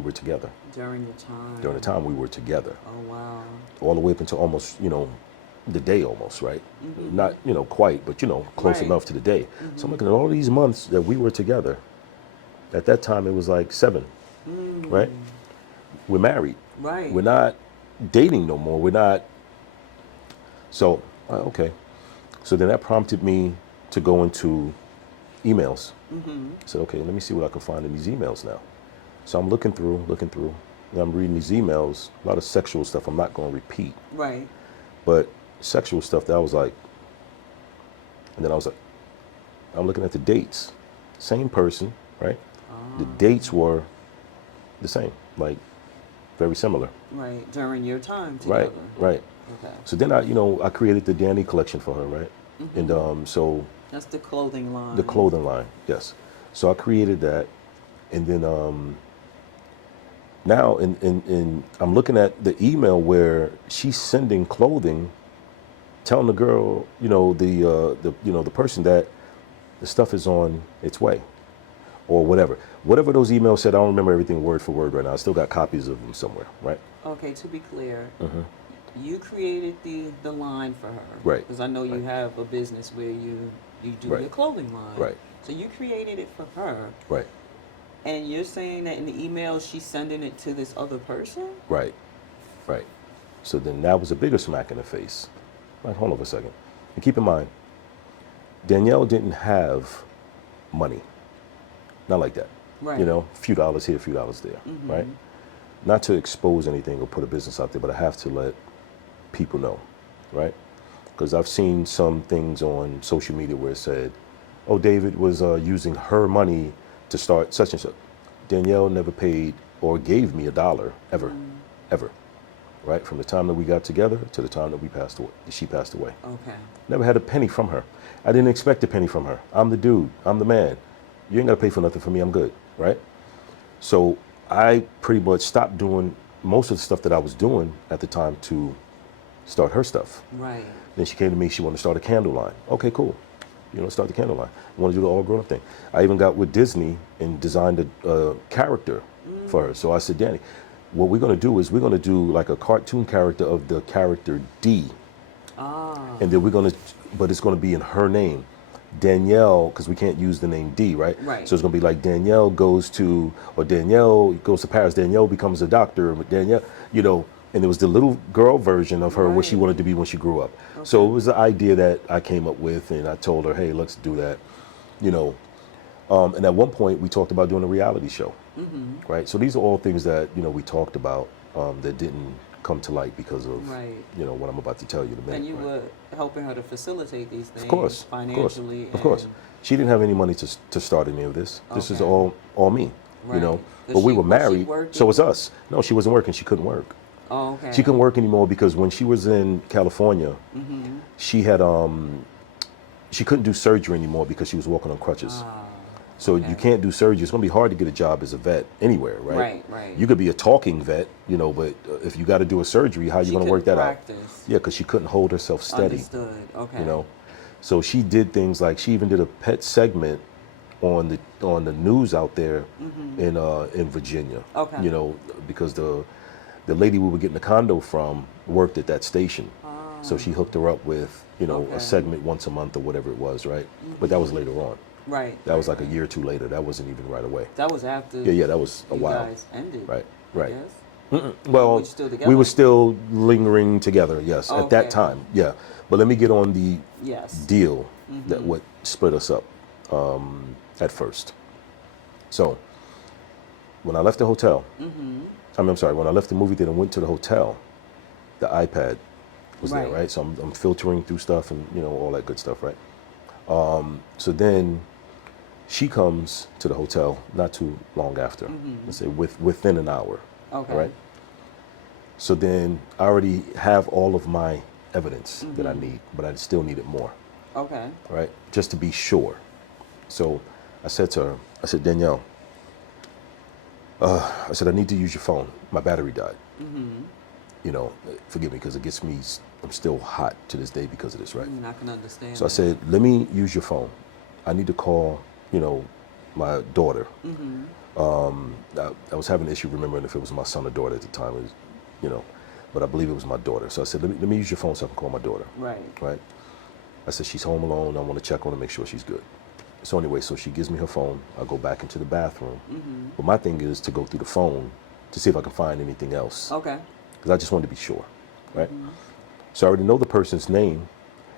were together. During the time. During the time we were together. Oh, wow. All the way up until almost, the day almost, right? Not, quite, but, close Right. enough to the day. So I'm looking at all these months that we were together. At that time, it was like 7, right? We're married. Right. We're not dating no more. We're not. So, okay. So then that prompted me to go into emails. I said, okay, let me see what I can find in these emails now. So I'm looking through, and I'm reading these emails, a lot of sexual stuff I'm not going to repeat. Right. But sexual stuff that I was like, and then I was like, I'm looking at the dates. Same person, right? The dates were the same, like very similar. Right. During your time together. Right. Okay. So then I created the Danny collection for her, right? And so That's the clothing line. the clothing line, yes. So I created that, and then now in I'm looking at the email where she's sending clothing, telling the girl, the person that the stuff is on its way, or whatever those emails said. I don't remember everything word for word right now. I still got copies of them somewhere, right? Okay, to be clear, you created the line for her, Right. Because I know you have a business where you do Right. your clothing line, Right. So you created it for her, Right. and you're saying that in the email she's sending it to this other person. Right. So then that was a bigger smack in the face. Like, hold on for a second. And keep in mind, Danielle didn't have money. Not like that. Right. A few dollars here, a few dollars there, right? Not to expose anything or put a business out there, but I have to let people know, right? Because I've seen some things on social media where it said, oh, David was using her money to start such and such. Danielle never paid or gave me $1 ever, right? From the time that we got together to the time that she passed away. Okay. Never had a penny from her. I didn't expect a penny from her. I'm the dude. I'm the man. You ain't got to pay for nothing for me. I'm good, right? So I pretty much stopped doing most of the stuff that I was doing at the time to start her stuff. Right. Then she came to me, she wanted to start a candle line. Okay, cool. Start the candle line. I want to do the all grown-up thing. I even got with Disney and designed a character for her. So I said, Danny, what we're going to do is we're going to do like a cartoon character of the character D. And then but it's going to be in her name. Danielle, because we can't use the name D, right? Right. So it's going to be like Danielle goes to Paris. Danielle becomes a doctor. Danielle, and it was the little girl version of her, what she wanted to be when she grew up. Okay. So it was the idea that I came up with, and I told her, hey, let's do that, And at one point, we talked about doing a reality show, right? So these are all things that, we talked about that didn't come to light because of, what I'm about to tell you in a minute. And you were helping her to facilitate these things, of course, financially. Of course. She didn't have any money to start any of this. This is all me, Right. But we were married, so it's us. No, she wasn't working. She couldn't work. Oh, okay. She couldn't work anymore because when she was in California, she had she couldn't do surgery anymore because she was walking on crutches. So you can't do surgery. It's going to be hard to get a job as a vet anywhere, right? Right. You could be a talking vet, but if you got to do a surgery, how are you going to work that out? Yeah, because she couldn't hold herself steady. Understood. Okay. So she did things like she even did a pet segment on the news out there in Virginia. Okay. Because the lady we were getting the condo from worked at that station. So she hooked her up with, a segment once a month or whatever it was, right? But that was later on. Right. That was like a year or two later. That wasn't even right away. That was after. Yeah, that was a while. You guys ended. Right. Yes? Well, we were still lingering together, yes, at that time, yeah. But let me get on the deal that what split us up at first. So when I left the hotel, I'm sorry, when I left the movie theater and went to the hotel, the iPad was there, right? So I'm filtering through stuff and, all that good stuff, right? So then she comes to the hotel not too long after, let's say within an hour, right? So then I already have all of my evidence that I need, but I still needed more. Okay. Right? Just to be sure. So I said to her, Danielle, I said, I need to use your phone. My battery died. Forgive me because it gets me, I'm still hot to this day because of this, right? I can understand. So I said, let me use your phone. I need to call, my daughter. I was having an issue remembering if it was my son or daughter at the time. It was, but I believe it was my daughter. So I said, let me use your phone so I can call my daughter. Right. I said, she's home alone. I want to check on her, make sure she's good. So anyway, so she gives me her phone. I go back into the bathroom. But my thing is to go through the phone to see if I can find anything else. Okay. Because I just wanted to be sure, right? So I already know the person's name.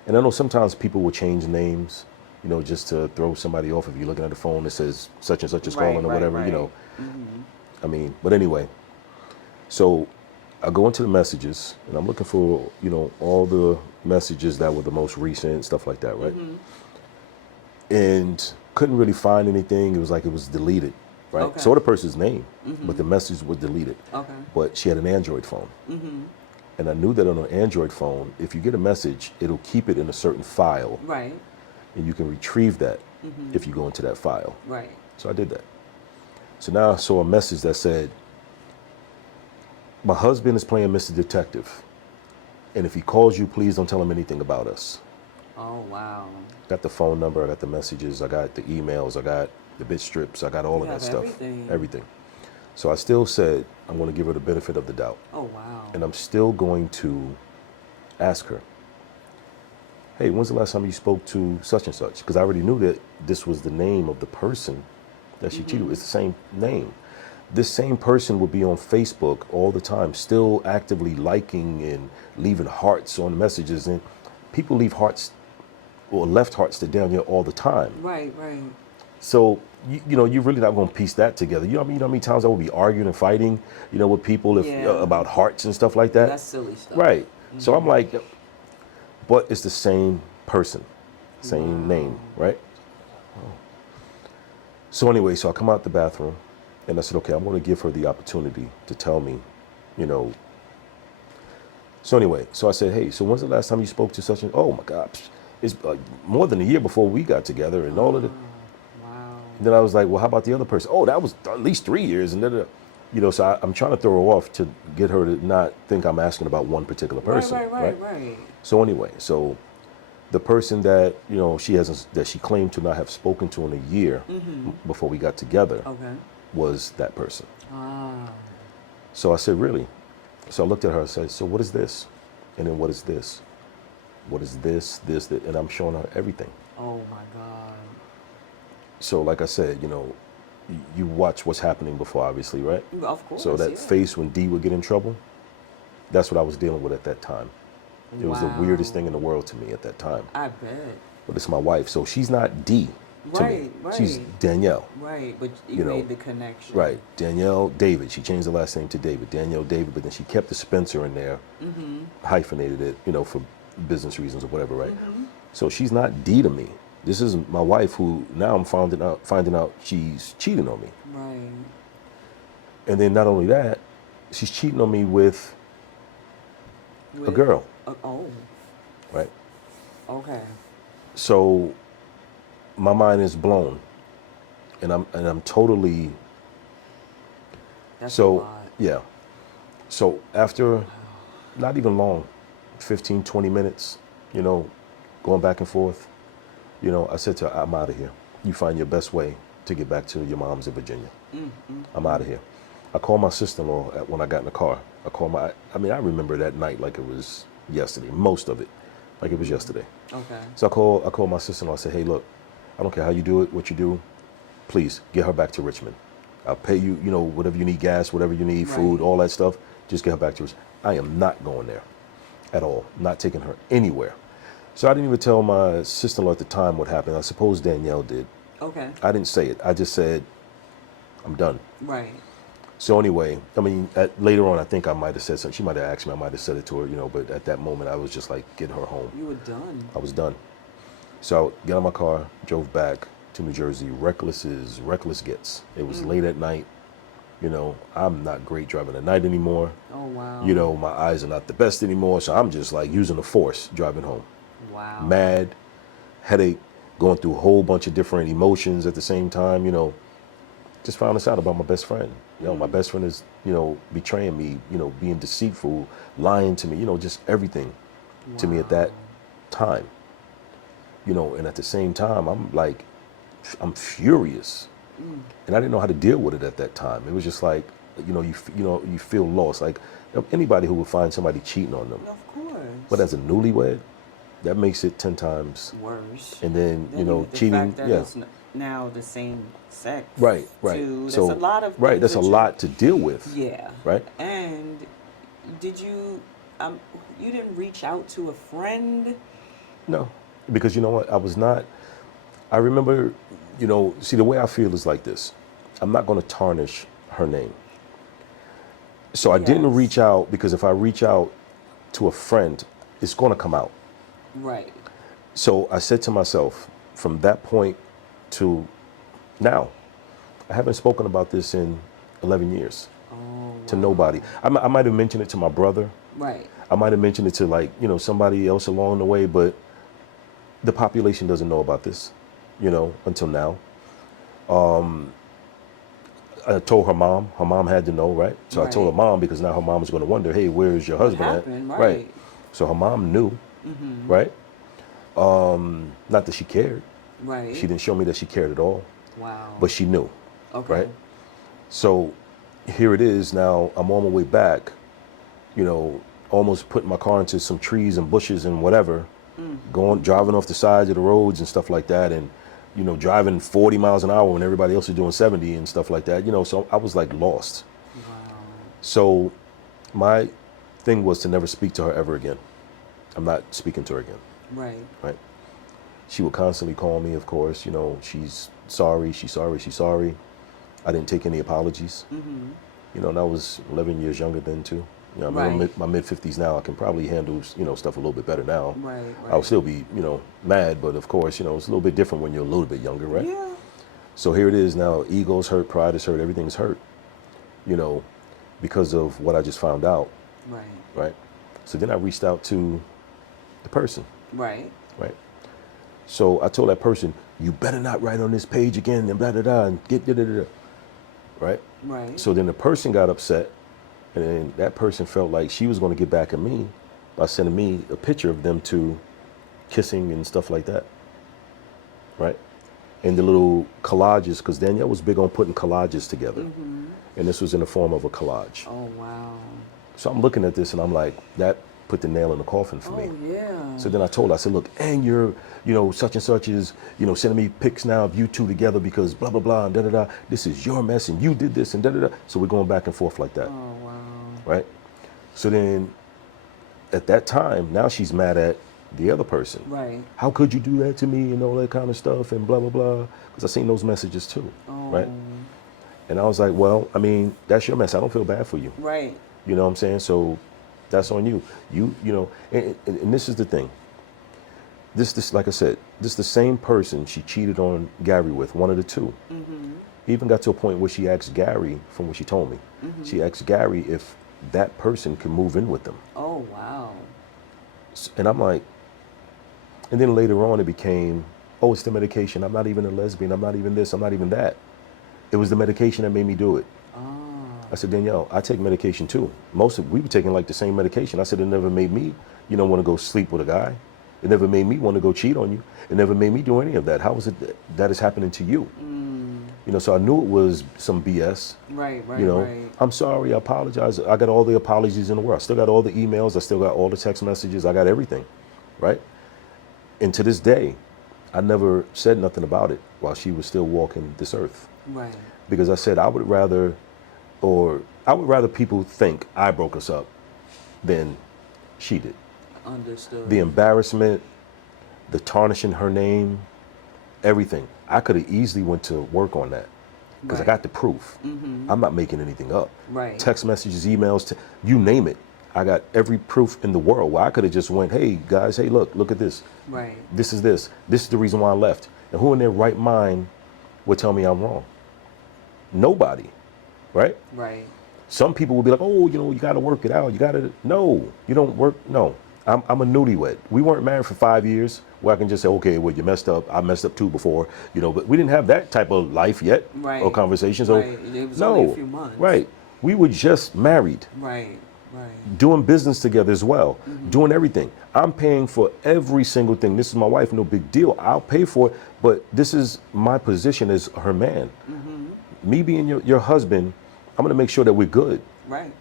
And I know sometimes people will change names, you know, just to throw somebody off. If you're looking at the phone, it says such and such is calling or whatever, you know. I mean, but anyway, so I go into the messages and I'm looking for, you know, all the messages that were the most recent, stuff like that, right? And couldn't really find anything. It was like it was deleted, right? Okay. Saw the person's name, but the message was deleted. Okay. But she had an Android phone. And I knew that on an Android phone, if you get a message, it'll keep it in a certain file. Right. And you can retrieve that if you go into that file. Right. So I did that. So now I saw a message that said, my husband is playing Mr. Detective. And if he calls you, please don't tell him anything about us. Oh, wow. Got the phone number, I got the messages, I got the emails, I got the bit strips, I got all of that stuff. Everything. So I still said, I'm going to give her the benefit of the doubt. Oh, wow. And I'm still going to ask her, hey, when's the last time you spoke to such and such? Because I already knew that this was the name of the person that she cheated with. It's the same name. This same person would be on Facebook all the time, still actively liking and leaving hearts on messages. And people leave hearts or left hearts to Danielle all the time. Right, right. So, you know, you're really not going to piece that together. You know what I mean? You know how many times I would be arguing and fighting, you know, with people about hearts and stuff like that? That's silly stuff. Right. So I'm like, but it's the same person, same name, right? So anyway, so I come out the bathroom and I said, okay, I'm going to give her the opportunity to tell me, you know. So anyway, so I said, hey, so when's the last time you spoke to such and, oh my God, it's more than a year before we got together and all of it. Wow. And then I was like, well, how about the other person? Oh, that was at least 3 years. And then, you know, so I'm trying to throw her off to get her to not think I'm asking about one particular person. Right. So anyway, so the person that, you know, that she claimed to not have spoken to in a year before we got together was that person. Ah. So I said, really? So I looked at her and said, so what is this? And then what is this? What is this, this, that? And I'm showing her everything. Oh my God. So like I said, you know, you watch What's Happening before, obviously, right? Of course. So that face when D would get in trouble, that's what I was dealing with at that time. It was the weirdest thing in the world to me at that time. I bet. But it's my wife, so she's not D to me. She's Danielle. Right, but you made the connection. Right, DanielleDavid. She changed the last name to David, DanielleDavid, but then she kept the Spencer in there, hyphenated it, you know, for business reasons or whatever, right? So she's not D to me. This is my wife who now I'm finding out she's cheating on me. Right. And then not only that, she's cheating on me with a girl. Oh. Right. Okay. So my mind is blown, and I'm totally. That's a lot. Yeah. So after not even long, 15, 20 minutes, you know, going back and forth, you know, I said to her, I'm out of here. You find your best way to get back to your mom's in Virginia. I'm out of here. I called my sister-in-law when I got in the car. I remember that night like it was yesterday, most of it, like it was yesterday. Okay. So I called my sister-in-law. I said, hey, look, I don't care how you do it, what you do, please get her back to Richmond. I'll pay you, you know, whatever you need, gas, whatever you need, food, all that stuff. Just get her back to Richmond. I am not going there at all. I'm not taking her anywhere. So I didn't even tell my sister-in-law at the time what happened. I suppose Danielle did. Okay. I didn't say it. I just said, I'm done. Right. So anyway, I mean, later on, I think I might have said something. She might have asked me. I might have said it to her, you know, but at that moment, I was just like, get her home. You were done. I was done. So I got in my car, drove back to New Jersey. Reckless gets. It was late at night. You know, I'm not great driving at night anymore. Oh, wow. You know, my eyes are not the best anymore. So I'm just like using the force driving home. Wow. Mad, headache, going through a whole bunch of different emotions at the same time, you know. Just found this out about my best friend. You know, my best friend is, you know, betraying me, you know, being deceitful, lying to me, you know, just everything to me at that time. You know, and at the same time, I'm furious. And I didn't know how to deal with it at that time. It was just like, you feel lost. Like anybody who would find somebody cheating on them. Of course. But as a newlywed, that makes it 10 times. Worse. And then, Then you know, the cheating. fact that Yeah. it's now the same sex. Right. Too. So, That's a lot of right. things That's a that lot to deal with. Yeah. Right. And did you, you didn't reach out to a friend? No, because you know what? I remember, you know, see, the way I feel is like this. I'm not going to tarnish her name. So I didn't Yes. reach out, because if I reach out to a friend, it's going to come out. Right. So I said to myself, from that point to now, I haven't spoken about this in 11 years Oh, to wow. nobody. I might have mentioned it to my brother. Right. I might have mentioned it to, like, you know, somebody else along the way, but the population doesn't know about this, you know, until now. I told her mom. Her mom had to know, right? So I told her Right. mom, because now her mom is going to wonder, hey, where is your What husband happened? at? Right. So her mom knew, Mm-hmm. right? Not that she cared. Right. She didn't show me that she cared at all, Wow. but she knew, Okay. right? So here it is now. I'm on my way back, you know, almost putting my car into some trees and bushes and whatever, driving off the sides of the roads and stuff like that, and, you know, driving 40 miles an hour when everybody else is doing 70 and stuff like that, you know, so I was like lost. Wow. So my thing was to never speak to her ever again. I'm not speaking to her again, Right. right? She would constantly call me, of course, you know, she's sorry, she's sorry, she's sorry. I didn't take any apologies. Mm-hmm. You know, and I was 11 years younger then too. You know, I'm in Right. my mid-50s now. I can probably handle, you know, stuff a little bit better now. Right. I'll Right. still be, you know, mad, but of course, you know, it's a little bit different when you're a little bit younger, right? Yeah. So here it is now. Ego's hurt, pride is hurt, everything's hurt, you know, because of what I just found out, Right. right? So then I reached out to the person, Right. right? So I told that person, you better not write on this page again and blah, blah, blah, and get da, da, da, da, right? Right. So then the person got upset, and then that person felt like she was going to get back at me by sending me a picture of them two kissing and stuff like that, right? And the little collages, because Danielle was big on putting collages together. Mm-hmm. And this was in the form of a collage. Oh, wow. So I'm looking at this and I'm like, that put the nail in the coffin for me. Oh, yeah. So then I told her, I said, look, and you're, you know, such and such is, you know, sending me pics now of you two together because blah, blah, blah, and da, da, da. This is your mess and you did this and da, da, da. So we're going back and forth like that, Oh, wow. right? So then at that time, now she's mad at the other person. Right. How could you do that to me and all that kind of stuff and blah, blah, blah. Because I seen those messages too, Oh. right? And I was like, well, I mean, that's your mess. I don't feel bad for you. Right. You know what I'm saying? So that's on you. You know, and this is the thing. This, like I said, this is the same person she cheated on Gary with, one of the two. Mm-hmm. Even got to a point where she asked Gary, from what she told me, she asked Gary if that person could move in with them. Oh, wow. And I'm like, and then later on it became, oh, it's the medication. I'm not even a lesbian. I'm not even this. I'm not even that. It was the medication that made me do it. Oh. I said, Danielle, I take medication too. We were taking like the same medication. I said, it never made me, you know, want to go sleep with a guy. It never made me want to go cheat on you. It never made me do any of that. How is it that is happening to you? You know, so I knew it was some BS. Right, right, You know, right. I'm sorry, I apologize. I got all the apologies in the world. I still got all the emails. I still got all the text messages. I got everything, right? And to this day, I never said nothing about it while she was still walking this earth. Right. Because I said I would rather people think I broke us up than she did. Understood. The embarrassment, the tarnishing her name, everything. I could have easily went to work on that because I Right. got the proof. Mm-hmm. I'm not making anything up. Right. Text messages, emails, you name it. I got every proof in the world where I could have just went, hey guys, hey look at this. Right. This is the reason why I left. And who in their right mind would tell me I'm wrong? Nobody, right? Right. Some people will be like, oh, you know, you got to work it out. No, you don't work. No, I'm a newlywed. We weren't married for 5 years where I can just say, okay, well, you messed up. I messed up too before, you know, but we didn't have that type of life yet Right. or conversation. So Right. It was no, only a few months. right. We were just married, Right. Right. doing business together as well, doing everything. I'm paying for every single thing. This is my wife, no big deal. I'll pay for it, but this is my position as her man. Me being your husband, I'm going to make sure that we're good. Right.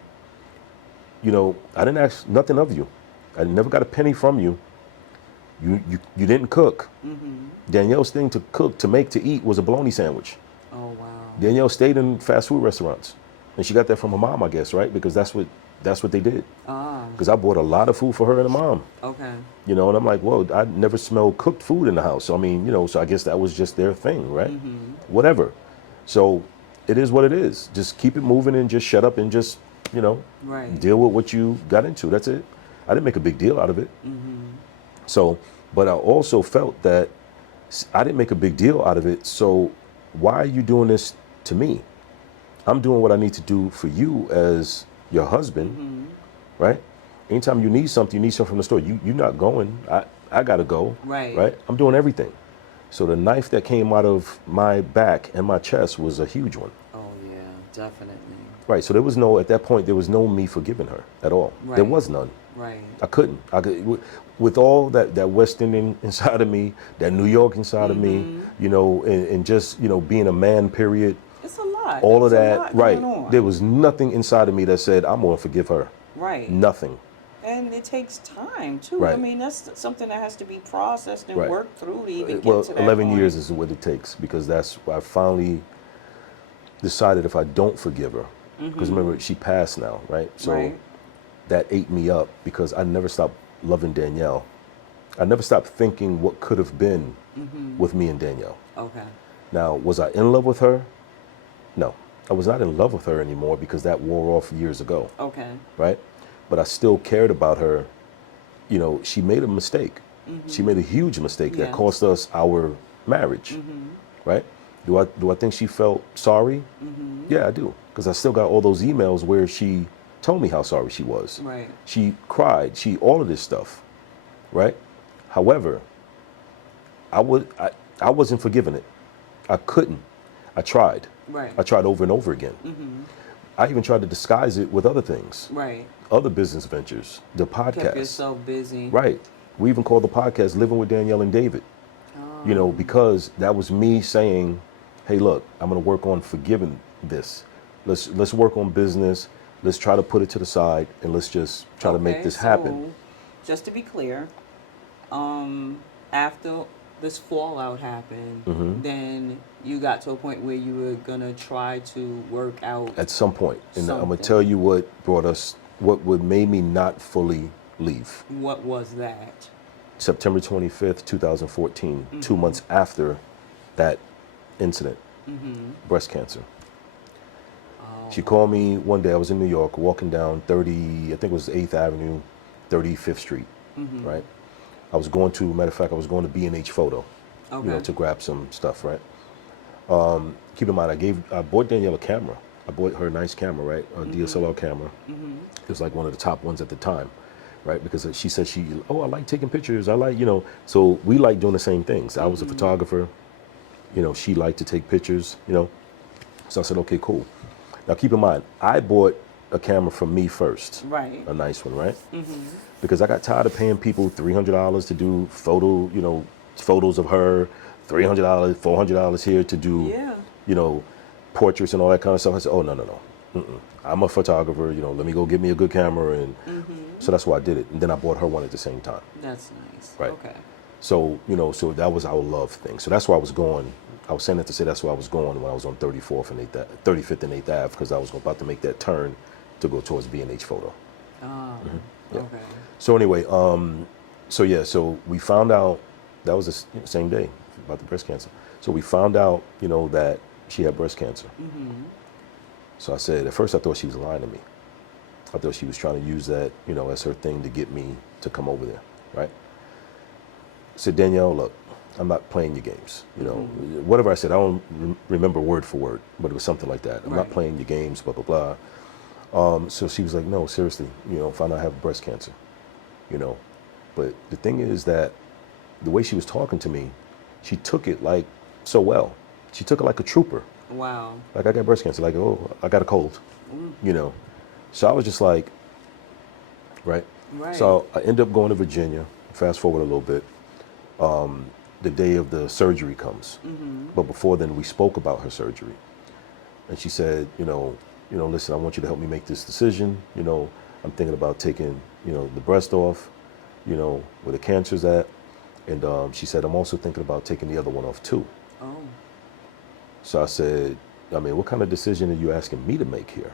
You know, I didn't ask nothing of you. I never got a penny from you. You didn't cook. Mm-hmm. Danielle's thing to cook, to make, to eat was a bologna sandwich. Oh, wow. Danielle stayed in fast food restaurants, and she got that from her mom, I guess, right? Because that's what they did. Ah, Because I bought a lot of food for her and her mom. okay. You know, and I'm like, well, I never smelled cooked food in the house. So, I mean, you know, so I guess that was just their thing, right? Mm-hmm. Whatever. So it is what it is. Just keep it moving and just shut up and just, you know, Right. deal with what you got into. That's it. I didn't make a big deal out of it. Mm-hmm. So, but I also felt that I didn't make a big deal out of it. So why are you doing this to me? I'm doing what I need to do for you as your husband, Mm-hmm. right? Anytime you need something from the store, you're not going. I got to go, Right. right? I'm doing everything. So the knife that came out of my back and my chest was a huge one. Oh, yeah, definitely. Right. So at that point, there was no me forgiving her at all. Right. There was none. Right. I couldn't. With all that West Indian inside of me, that New York inside of me, you know, and just, you know, being a man, period, It's a lot. all of There's a that, lot right. going on. There was nothing inside of me that said, I'm going to forgive her. Right. Nothing. And it takes time, too. Right. I mean, that's something that has to be processed and Right. worked through to even get Well, to that 11 point. years is what it takes, because that's I finally decided if I don't forgive her, because remember, she passed now, right? So Right. that ate me up, because I never stopped loving Danielle. I never stopped thinking what could have been with me and Danielle. Okay. Now, was I in love with her? No, I was not in love with her anymore, because that wore off years ago, Okay. right? But I still cared about her. You know, she made a mistake. She made a huge mistake that Yes. cost us our marriage, right? Do I think she felt sorry? Yeah, I do, because I still got all those emails where she told me how sorry she was. Right. She cried. All of this stuff, right? However, I wasn't forgiving it. I couldn't. I tried. Right. I tried over and over again. I even tried to disguise it with other things, Right. other business ventures, the Kept podcast. yourself busy. Right. We even called the podcast Living with Danielle and David. Oh. You know, because that was me saying, hey, look, I'm going to work on forgiving this. Let's work on business. Let's try to put it to the side, and let's just try to make this happen. So, just to be clear, after this fallout happened, then you got to a point where you were gonna try to work out At some point. And I'm going something. to tell you what made me not fully leave. What was that? September 25th, 2014, 2 months after that incident, breast cancer. Oh. She called me one day. I was in New York, walking down I think it was 8th Avenue, 35th Street, right? I was going to, matter of fact, I was going to B&H Photo, Okay. you know, to grab some stuff, right? Keep in mind, I bought Danielle a camera. I bought her a nice camera, right? A DSLR camera. It was like one of the top ones at the time, right? Because she said I like taking pictures. I like, you know, so we like doing the same things. I was a photographer, you know, she liked to take pictures, you know. So I said, okay, cool. Now keep in mind, I bought a camera for me first. Right. A nice one, right? Because I got tired of paying people $300 to do photos of her, $300, $400 here to do, Yeah. you know, portraits and all that kind of stuff. I said, oh, no. I'm a photographer, you know, let me go get me a good camera. And so that's why I did it. And then I bought her one at the same time. That's nice. Right. Okay. So, you know, so that was our love thing. So that's why I was going. I was saying that to say that's why I was going when I was on 35th and 8th Ave, because I was about to make that turn to go towards B&H Photo. Oh. Yeah. Okay. So anyway, so we found out, that was the same day about the breast cancer. So we found out, you know, that she had breast cancer. So I said, at first I thought she was lying to me. I thought she was trying to use that, you know, as her thing to get me to come over there, right? I said, Danielle, look, I'm not playing your games. You know, whatever I said, I don't remember word for word, but it was something like that. I'm not Right. playing your games, blah, blah, blah. So she was like, no, seriously, you know, found out I have breast cancer, you know. But the thing is that the way she was talking to me, she took it like so well. She took it like a trooper. Wow. Like, I got breast cancer, like, oh, I got a cold, you know. So I was just like, right? Right. So I end up going to Virginia, fast forward a little bit. The day of the surgery comes. But before then, we spoke about her surgery. And she said, you know, listen, I want you to help me make this decision. You know, I'm thinking about taking, you know, the breast off, you know, where the cancer's at. And she said, I'm also thinking about taking the other one off too. Oh. So I said, I mean, what kind of decision are you asking me to make here?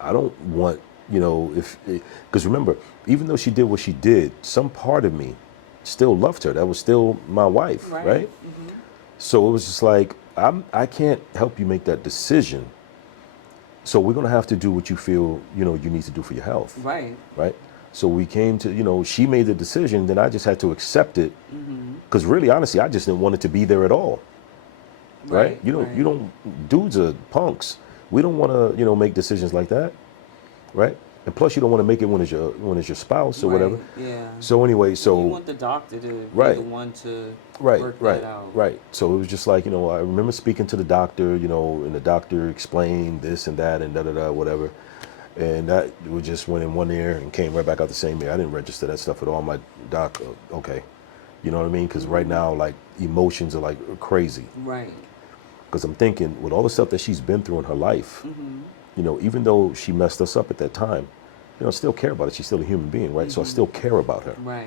I don't want, you know, because remember, even though she did what she did, some part of me still loved her. That was still my wife, right? Mm-hmm. So it was just like, I can't help you make that decision. So we're going to have to do what you feel, you know, you need to do for your health. Right. Right. So we came to, you know, she made the decision, then I just had to accept it. Because really, honestly, I just didn't want it to be there at all. Right. You don't, dudes are punks. We don't want to, you know, make decisions like that. Right. And plus, you don't want to make it when it's your spouse or whatever. Yeah. So anyway, so you want the doctor to be the one to work that out. Right. So it was just like, you know, I remember speaking to the doctor, you know, and the doctor explained this and that and whatever. And that we just went in one ear and came right back out the same ear. I didn't register that stuff at all. My doc, okay. You know what I mean? Because right now, like, emotions are like crazy. Right. Because I'm thinking, with all the stuff that she's been through in her life, you know, even though she messed us up at that time, you know, I still care about it. She's still a human being, right? So I still care about her. Right.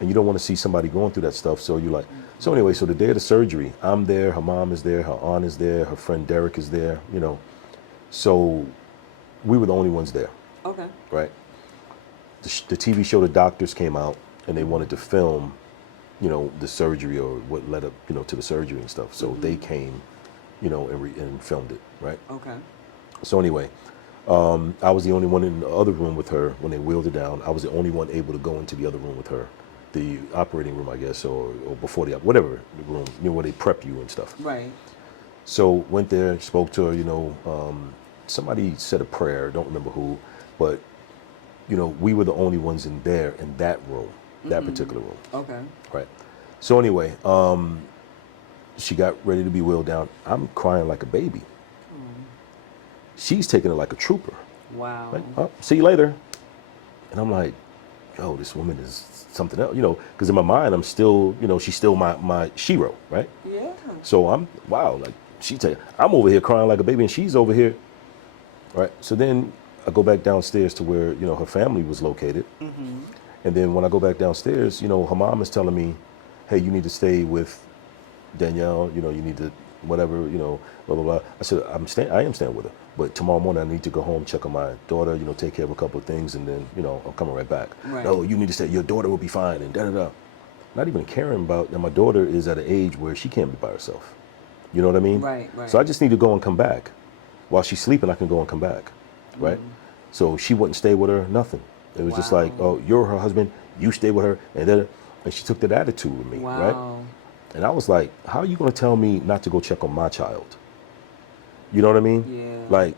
And you don't want to see somebody going through that stuff. So you're like, so anyway, so the day of the surgery, I'm there, her mom is there, her aunt is there, her friend Derek is there, you know. So we were the only ones there. Okay. Right. The TV show The Doctors came out, and they wanted to film, you know, the surgery or what led up, you know, to the surgery and stuff. So they came, you know, and filmed it. Right. Okay. So anyway, I was the only one in the other room with her when they wheeled her down. I was the only one able to go into the other room with her, the operating room, I guess, or before whatever the room, you know, where they prep you and stuff. Right. So went there, spoke to her, you know, somebody said a prayer, don't remember who, but, you know, we were the only ones in there in that room, that particular room. Okay. Right. So anyway, she got ready to be wheeled down. I'm crying like a baby. She's taking it like a trooper. Wow. Like, oh, see you later. And I'm like, yo, this woman is something else, you know, because in my mind, I'm still, you know, she's still my shero, right? Yeah. So wow, like, I'm over here crying like a baby and she's over here, right? So then I go back downstairs to where, you know, her family was located. And then when I go back downstairs, you know, her mom is telling me, hey, you need to stay with Danielle, you know, you need to, whatever, you know, blah, blah, blah. I said, I am staying with her. But tomorrow morning I need to go home, check on my daughter, you know, take care of a couple of things, and then, you know, I'm coming right back. Right. No, you need to stay. Your daughter will be fine, and da-da-da. Not even caring about that my daughter is at an age where she can't be by herself. You know what I mean? Right. So I just need to go and come back. While she's sleeping, I can go and come back, right? So she wouldn't stay with her, nothing. It was just like, oh, you're her husband, you stay with her, and she took that attitude with me, right? And I was like, how are you going to tell me not to go check on my child? You know what I mean? Yeah. Like,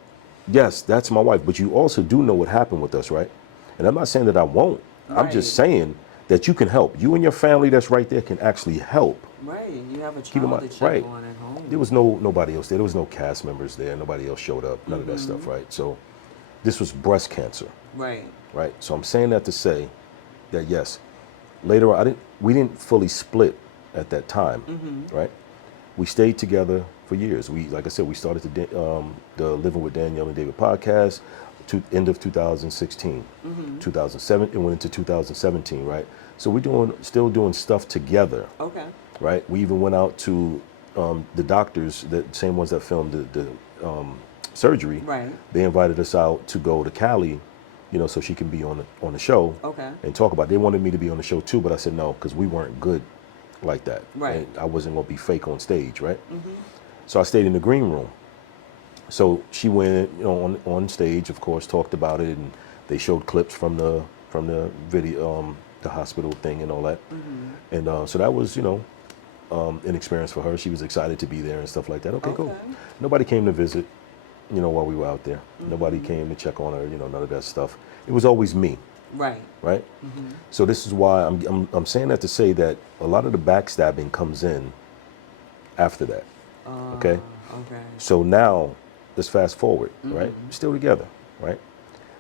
yes, that's my wife, but you also do know what happened with us, right? And I'm not saying that I won't. I'm just saying that you can help. You and your family that's right there can actually help. Right. You have a child to check on at home. There was nobody else there. There was no cast members there. Nobody else showed up. None of that stuff, right? So this was breast cancer. Right. Right. So I'm saying that to say that yes, later on we didn't fully split at that time, right? We stayed together for years. Like I said, we started the Living with Danielle and David podcast end of 2016, 2007. It went into 2017, right? So we're still doing stuff together. Okay. Right. We even went out to the doctors, the same ones that filmed the surgery. Right. They invited us out to go to Cali, you know, so she can be on the show. Okay. And talk about it. They wanted me to be on the show too, but I said no, because we weren't good like that. Right. And I wasn't going to be fake on stage, right? So I stayed in the green room. So she went, you know, on stage, of course, talked about it, and they showed clips from the video, the hospital thing and all that. And so that was, you know, an experience for her. She was excited to be there and stuff like that. Okay, cool. Nobody came to visit, you know, while we were out there. Nobody came to check on her, you know, none of that stuff. It was always me. Right. Right. So this is why I'm saying that to say that a lot of the backstabbing comes in after that. Okay. Okay. So now let's fast forward. Right. Still together. Right.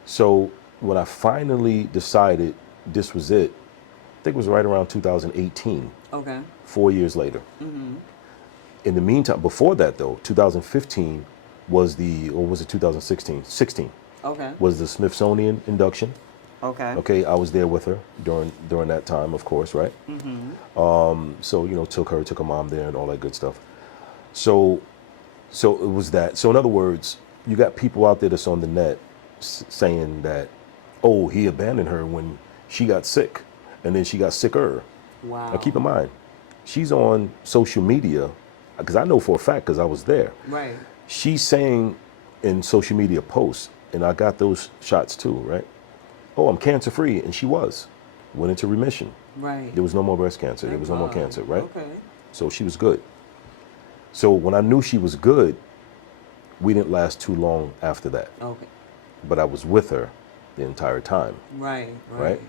So when I finally decided this was it, I think it was right around 2018. Okay. 4 years later. In the meantime, before that though, 2015 was or was it 2016? 16. Okay. Was the Smithsonian induction. Okay. Okay, I was there with her during that time, of course, right? So took her mom there and all that good stuff. So it was that. So in other words, you got people out there that's on the net saying that, oh, he abandoned her when she got sick, and then she got sicker. Wow. Now keep in mind, she's on social media, because I know for a fact, because I was there. Right. She's saying in social media posts, and I got those shots too, right? Oh, I'm cancer free, and she went into remission. Right. There was no more breast cancer. There Thank was no more God. cancer, right? Okay. So she was good. So when I knew she was good, we didn't last too long after that. Okay. But I was with her the entire time. Right. Right?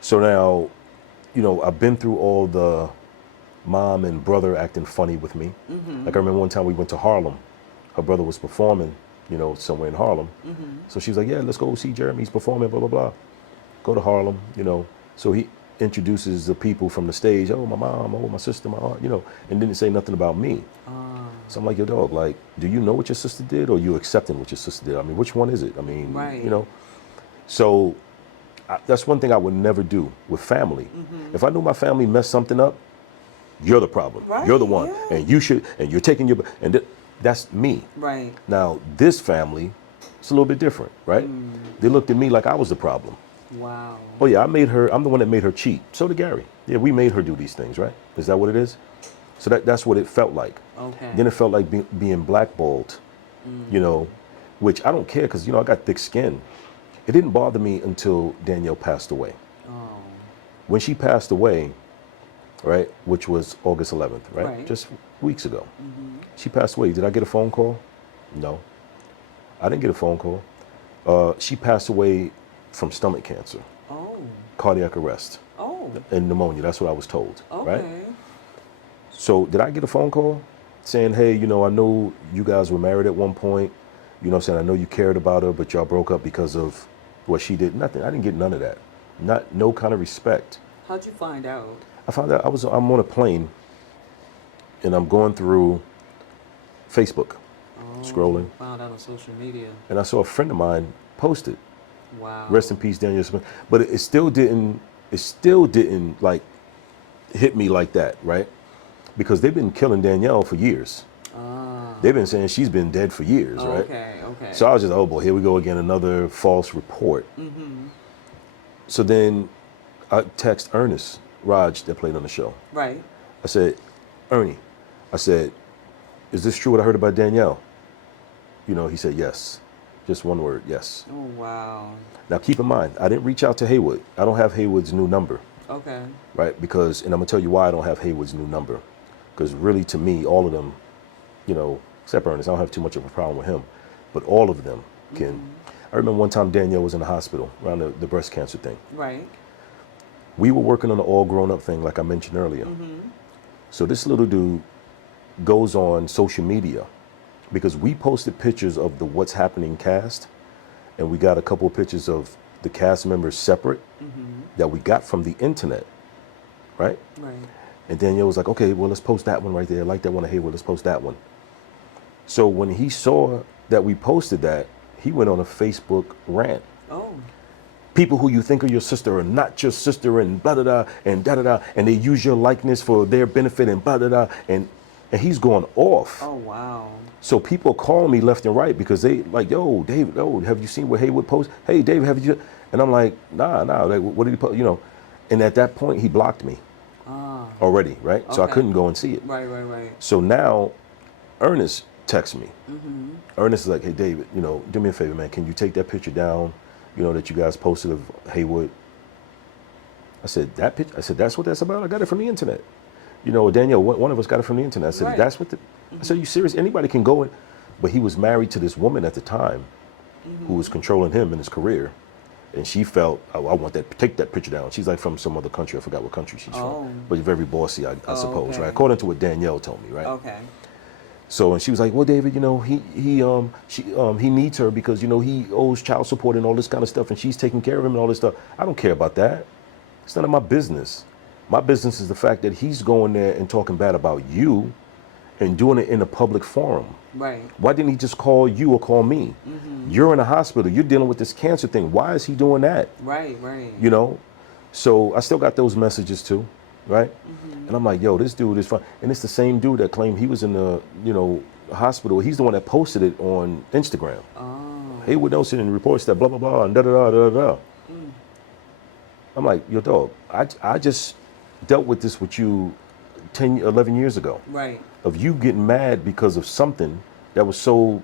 So now, I've been through all the mom and brother acting funny with me. Like I remember one time we went to Harlem. Her brother was performing, somewhere in Harlem. So she was like, yeah, let's go see Jeremy. He's performing, blah, blah, blah. Go to Harlem, So he introduces the people from the stage. Oh, my mom, oh, my sister, my aunt, and didn't say nothing about me. So I'm like, yo, dog, like, do you know what your sister did, or you accepting what your sister did? I mean, which one is it? I mean, right. So that's one thing I would never do with family. If I knew my family messed something up, you're the problem. Right, you're the one, yeah. and you're taking that's me. Right. Now this family, it's a little bit different, right? They looked at me like I was the problem. Wow. Oh yeah, I'm the one that made her cheat. So did Gary. Yeah, we made her do these things, right? Is that what it is? So that's what it felt like. Okay. Then it felt like being blackballed, which I don't care, because I got thick skin. It didn't bother me until Danielle passed away. Oh. When she passed away, right, which was August 11th, Right. just weeks ago. She passed away. Did I get a phone call? No, I didn't get a phone call. She passed away from stomach cancer, Oh. cardiac arrest, Oh. and pneumonia. That's what I was told, Okay. right? So did I get a phone call saying, hey, I know you guys were married at one point, saying I know you cared about her, but y'all broke up because of what she did? Nothing. I didn't get none of that. No kind of respect. How'd you find out? I found out I'm on a plane, and I'm going through Facebook, scrolling, Found out on social media. and I saw a friend of mine post it. Wow. Rest in peace, Danielle Spencer. But it still didn't like hit me like that, right? Because they've been killing Danielle for years. They've been saying she's been dead for years, right? Okay. So I was just, oh boy, here we go again, another false report. So then I text Ernest Raj that played on the show. Right. I said, Ernie, is this true what I heard about Danielle? He said, yes. Just one word, yes. Oh, wow. Now keep in mind, I didn't reach out to Haywood. I don't have Haywood's new number, Okay. right? And I'm gonna tell you why I don't have Haywood's new number. Because really, to me, all of them, except Ernest, I don't have too much of a problem with him, but all of them can. I remember one time Danielle was in the hospital around the breast cancer thing. Right. We were working on the all grown up thing, like I mentioned earlier. So this little dude goes on social media, because we posted pictures of the What's Happening cast, and we got a couple of pictures of the cast members separate that we got from the internet, right? Right. And Danielle was like, okay, well, let's post that one right there. I like that one of Hayward. Let's post that one. So when he saw that we posted that, he went on a Facebook rant. Oh. People who you think are your sister are not your sister, and blah, blah, blah, and da, da, da, and they use your likeness for their benefit, and blah, blah, blah, and he's going off. Oh, wow. So people calling me left and right because they like, yo, David, have you seen what Haywood post? Hey, David, have you? And I'm like, nah, like, what did he post? And at that point, he blocked me already, right? So I Okay. couldn't go and see it. Right. So now, Ernest texts me. Ernest is like, hey, David, do me a favor, man. Can you take that picture down, that you guys posted of Haywood? I said, that picture? I said, that's what that's about? I got it from the internet. Danielle, one of us got it from the internet. I said, Right. that's what I said, you serious? Anybody can go in. But he was married to this woman at the time who was controlling him in his career. And she felt, oh, I want that, take that picture down. She's like from some other country. I forgot what country she's from. But very bossy, I suppose, okay. right? According to what Danielle told me, right? Okay. So, and she was like, well, David, he needs her because, he owes child support and all this kind of stuff. And she's taking care of him and all this stuff. I don't care about that. It's none of my business. My business is the fact that he's going there and talking bad about you and doing it in a public forum. Right. Why didn't he just call you or call me? You're in a hospital. You're dealing with this cancer thing. Why is he doing that? Right, right. You know? So I still got those messages too, right? And I'm like, yo, this dude is fine. And it's the same dude that claimed he was in the, hospital. He's the one that posted it on Instagram. Oh. Haywood Nelson and reports that blah, blah, blah, and da-da-da-da-da. I'm like, yo, dog, I just dealt with this with you 10, 11 years ago. Right. Of you getting mad because of something that was so,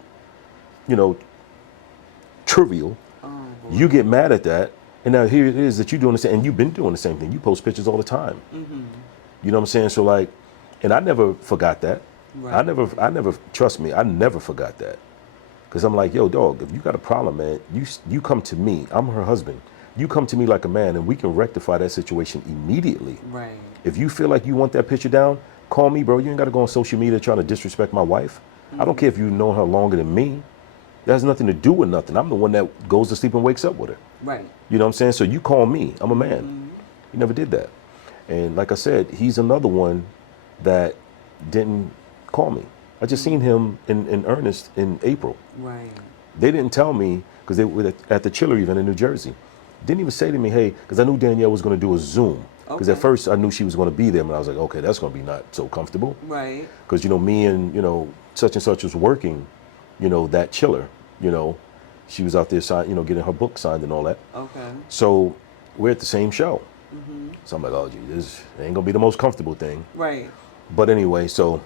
trivial. Oh, boy. You get mad at that, and now here it is that you're doing the same, and you've been doing the same thing. You post pictures all the time. You know what I'm saying? So like, and I never forgot that. Right. I never, trust me, I never forgot that. Because I'm like, yo, dog, if you got a problem, man, you come to me. I'm her husband. You come to me like a man, and we can rectify that situation immediately. Right. If you feel like you want that picture down, call me, bro. You ain't got to go on social media trying to disrespect my wife. I don't care if you've known her longer than me. That has nothing to do with nothing. I'm the one that goes to sleep and wakes up with her. Right. You know what I'm saying? So you call me. I'm a man. He never did that. And like I said, he's another one that didn't call me. I just seen him in earnest in April. Right. They didn't tell me because they were at the Chiller event in New Jersey. Didn't even say to me, hey, because I knew Danielle was going to do a Zoom. Because at first I knew she was going to be there, and I was like, okay, that's going to be not so comfortable. Right. Because, me and, such and such was working, that Chiller, she was out there, getting her book signed and all that. Okay. So we're at the same show. So I'm like, oh, gee, this ain't going to be the most comfortable thing. Right. But anyway, so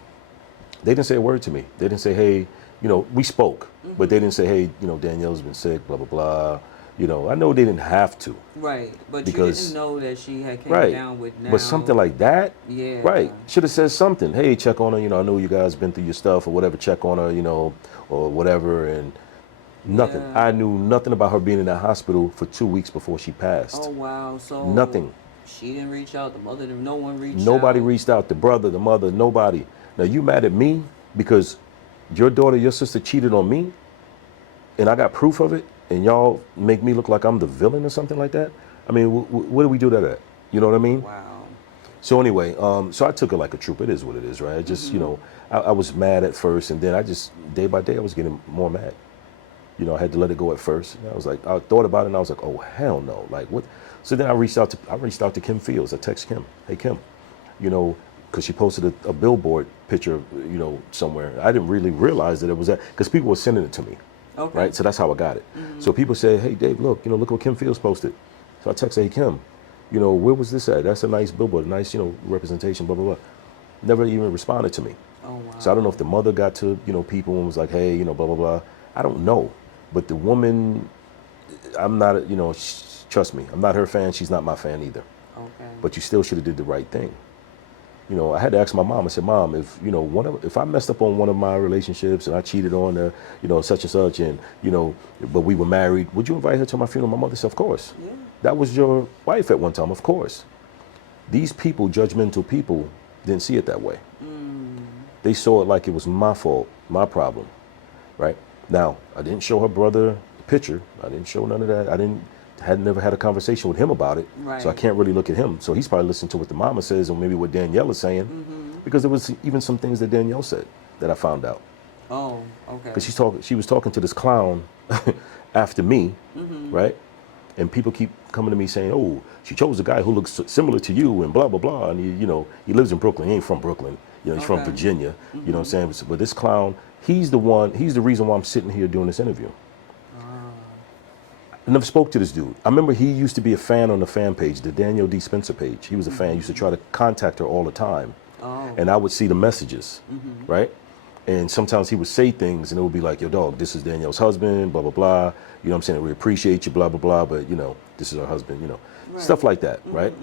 they didn't say a word to me. They didn't say, hey, we spoke, but they didn't say, hey, Danielle's been sick, blah, blah, blah. I know they didn't have to. Right, but because, you didn't know that she had came down with now. But something like that, yeah. Right, should have said something. Hey, check on her, I know you guys been through your stuff or whatever, check on her, or whatever, and nothing. Yeah. I knew nothing about her being in that hospital for 2 weeks before she passed. Oh, wow, so nothing. She didn't reach out, the mother, no one reached out? Nobody reached out, the brother, the mother, nobody. Now, you mad at me because your daughter, your sister cheated on me, and I got proof of it? And y'all make me look like I'm the villain or something like that? I mean, where do we do that at? You know what I mean? Wow. So anyway, so I took it like a troop. It is what it is, right? I just, I was mad at first, and then I just, day by day, I was getting more mad. I had to let it go at first. And I was like, I thought about it, and I was like, oh, hell no. Like, what? So then I reached out to Kim Fields. I texted Kim, hey, Kim, because she posted a billboard picture, somewhere. I didn't really realize that it was that, because people were sending it to me. Okay. Right, so that's how I got it. So people say, "Hey, Dave, look what Kim Fields posted." So I text, "Hey, Kim, where was this at? That's a nice billboard, nice, representation, blah blah blah." Never even responded to me. Oh wow. So I don't know if the mother got to people and was like, "Hey, blah blah blah." I don't know, but the woman, I'm not, trust me, I'm not her fan. She's not my fan either. Okay. But you still should have did the right thing. I had to ask my mom. I said, Mom, if I messed up on one of my relationships and I cheated on her, such and such, and but we were married, would you invite her to my funeral? My mother said, of course. Yeah. That was your wife at one time, of course. These people, judgmental people, didn't see it that way. They saw it like it was my fault, my problem, right? Now, I didn't show her brother the picture. I didn't show none of that. Had never had a conversation with him about it, right. So I can't really look at him. So he's probably listening to what the mama says, or maybe what Danielle is saying, because there was even some things that Danielle said that I found out. Oh, okay. Because she was talking to this clown after me, right? And people keep coming to me saying, "Oh, she chose a guy who looks similar to you," and blah blah blah. And he lives in Brooklyn. He ain't from Brooklyn. He's from Virginia. You know what I'm saying? But this clown, he's the reason why I'm sitting here doing this interview. I never spoke to this dude. I remember he used to be a fan on the fan page, the Danielle Spencer page. He was a fan. He used to try to contact her all the time. Oh. And I would see the messages, right? And sometimes he would say things, and it would be like, yo, dog, this is Danielle's husband, blah, blah, blah. You know what I'm saying? We appreciate you, blah, blah, blah, but, this is our husband, Right. Stuff like that, right?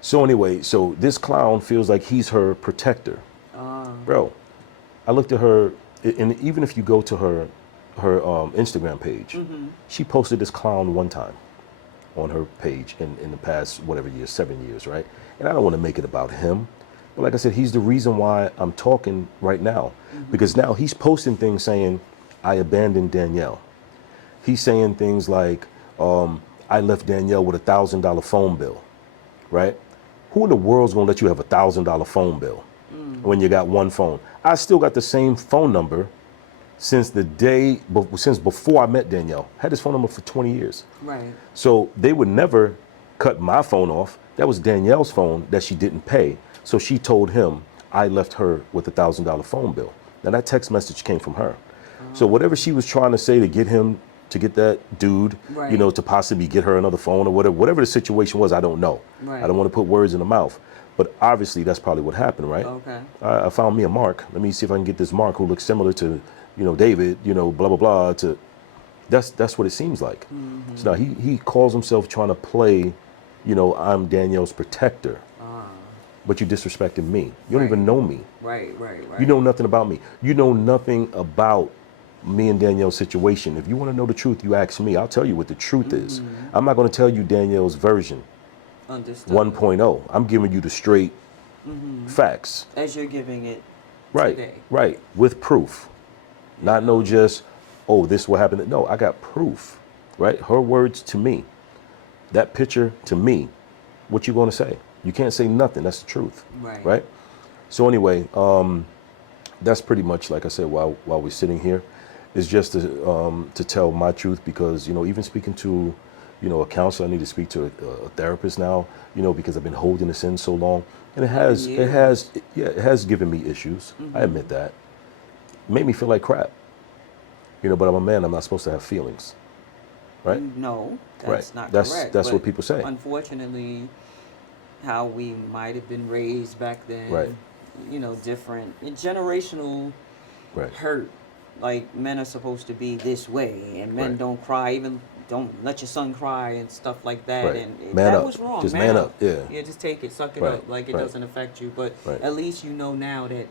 So anyway, so this clown feels like he's her protector. Bro, I looked at her, and even if you go to her Instagram page, she posted this clown one time on her page in the past, whatever years, 7 years, right? And I don't want to make it about him. But like I said, he's the reason why I'm talking right now. Because now he's posting things saying, I abandoned Danielle. He's saying things like, I left Danielle with $1,000 phone bill, right? Who in the world's going to let you have $1,000 phone bill when you got one phone? I still got the same phone number since since before I met Danielle. Had this phone number for 20 years. Right. So they would never cut my phone off. That was Danielle's phone that she didn't pay. So she told him I left her with $1,000 phone bill. Now that text message came from her. So whatever she was trying to say to get him, to get that dude, Right. you know, to possibly get her another phone or whatever the situation was, I don't know. Right. I don't want to put words in the mouth. But obviously that's probably what happened, right? Okay. I found me a Mark. Let me see if I can get this Mark who looks similar to, you know, David, you know, blah, blah, blah. That's what it seems like. Mm-hmm. So now he calls himself trying to play, you know, I'm Danielle's protector. But you disrespecting me. You don't Right. even know me. Right. You know nothing about me. You know nothing about me and Danielle's situation. If you want to know the truth, you ask me. I'll tell you what the truth is. I'm not going to tell you Danielle's version, Understood. 1.0. I'm giving you the straight facts. As you're giving it Right, today. right, with proof. Not no just, oh, this will happen. No, I got proof, right? Her words to me, that picture to me, what you going to say? You can't say nothing. That's the truth, Right. right? So anyway, that's pretty much, like I said, while we're sitting here, is just to tell my truth because, you know, even speaking to, you know, a counselor, I need to speak to a therapist now, you know, because I've been holding this in so long. And it has given me issues. I admit that. Made me feel like crap. You know, but I'm a man, I'm not supposed to have feelings. Right? No, that's Right. not That's correct. what but people say. Unfortunately, how we might have been raised back then, Right. you know, different generational Right. hurt. Like men are supposed to be this way, and men Right. don't cry, even don't let your son cry and stuff like that. Right. And Man that up. was wrong. Just man up. Yeah. Yeah, just take it, suck it Right. up, like it Right. doesn't affect you. But Right. at least you know now that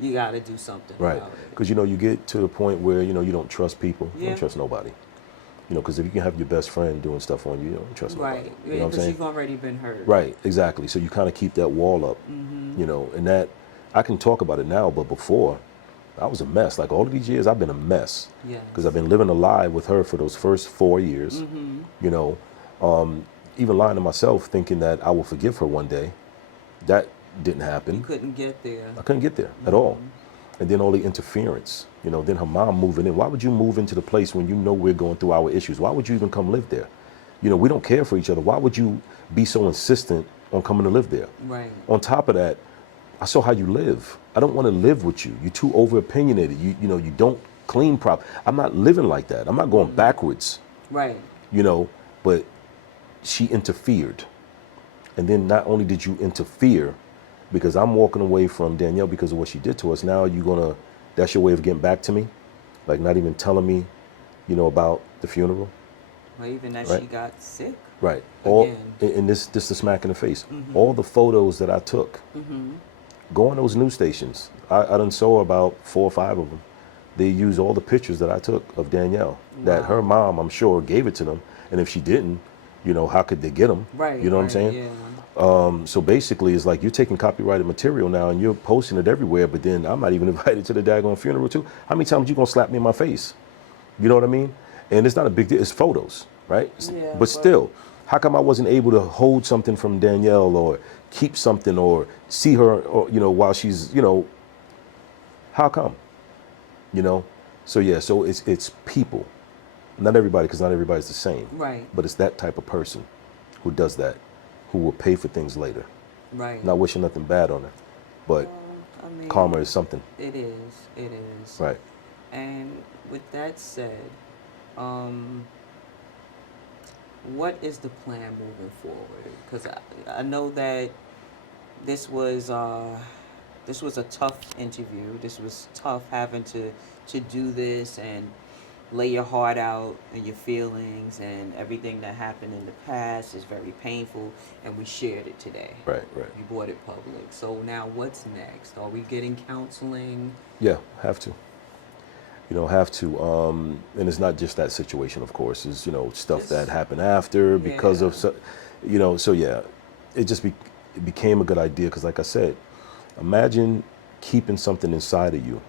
you got to do something Right. about it. Because, you know, you get to the point where, you know, you don't trust people. You Yeah. don't trust nobody. You know, because if you can have your best friend doing stuff on you, you don't trust nobody. Right, You know what I'm because saying? you've already been hurt. Right, exactly. So you kind of keep that wall up, you know, and that I can talk about it now, but before I was a mess. Like all of these years, I've been a mess Yes. because I've been living a lie with her for those first 4 years, you know, even lying to myself thinking that I will forgive her one day. That didn't happen. You couldn't get there. I couldn't get there at all. And then all the interference, you know, then her mom moving in. Why would you move into the place when you know we're going through our issues? Why would you even come live there? You know, we don't care for each other. Why would you be so insistent on coming to live there? Right. On top of that, I saw how you live. I don't want to live with you. You're too over opinionated. You know, you don't clean properly. I'm not living like that. I'm not going backwards, Right. you know, but she interfered. And then not only did you interfere, because I'm walking away from Danielle because of what she did to us. Now that's your way of getting back to me? Like not even telling me, you know, about the funeral? Or even that Right. she got sick. Right. All, Again. and this the smack in the face. All the photos that I took, go on those news stations. I done saw about 4 or 5 of them. They use all the pictures that I took of Danielle. That her mom, I'm sure, gave it to them. And if she didn't, you know, how could they get them? Right. You know what I'm right, saying? Yeah. So basically, it's like you're taking copyrighted material now and you're posting it everywhere, but then I'm not even invited to the daggone funeral too. How many times you gonna slap me in my face? You know what I mean? And it's not a big deal. It's photos, right? Yeah, but but- still, how come I wasn't able to hold something from Danielle or keep something or see her, or you know, while she's, you know, how come? You know? So yeah, so it's people. Not everybody, because not everybody's the same. Right. But it's that type of person who does that, who will pay for things later. Right. Not wishing nothing bad on her, but I mean, karma is something. It is. It is. Right. And with that said, what is the plan moving forward? Because I know that this was a tough interview. This was tough having to do this and lay your heart out and your feelings and everything that happened in the past is very painful, and we shared it today. Right, right. You brought it public. So now what's next? Are we getting counseling? Yeah, have to. You know, have to. And it's not just that situation, of course. It's, you know, stuff that happened after because of, you know, so yeah, it just it became a good idea because, like I said, imagine keeping something inside of you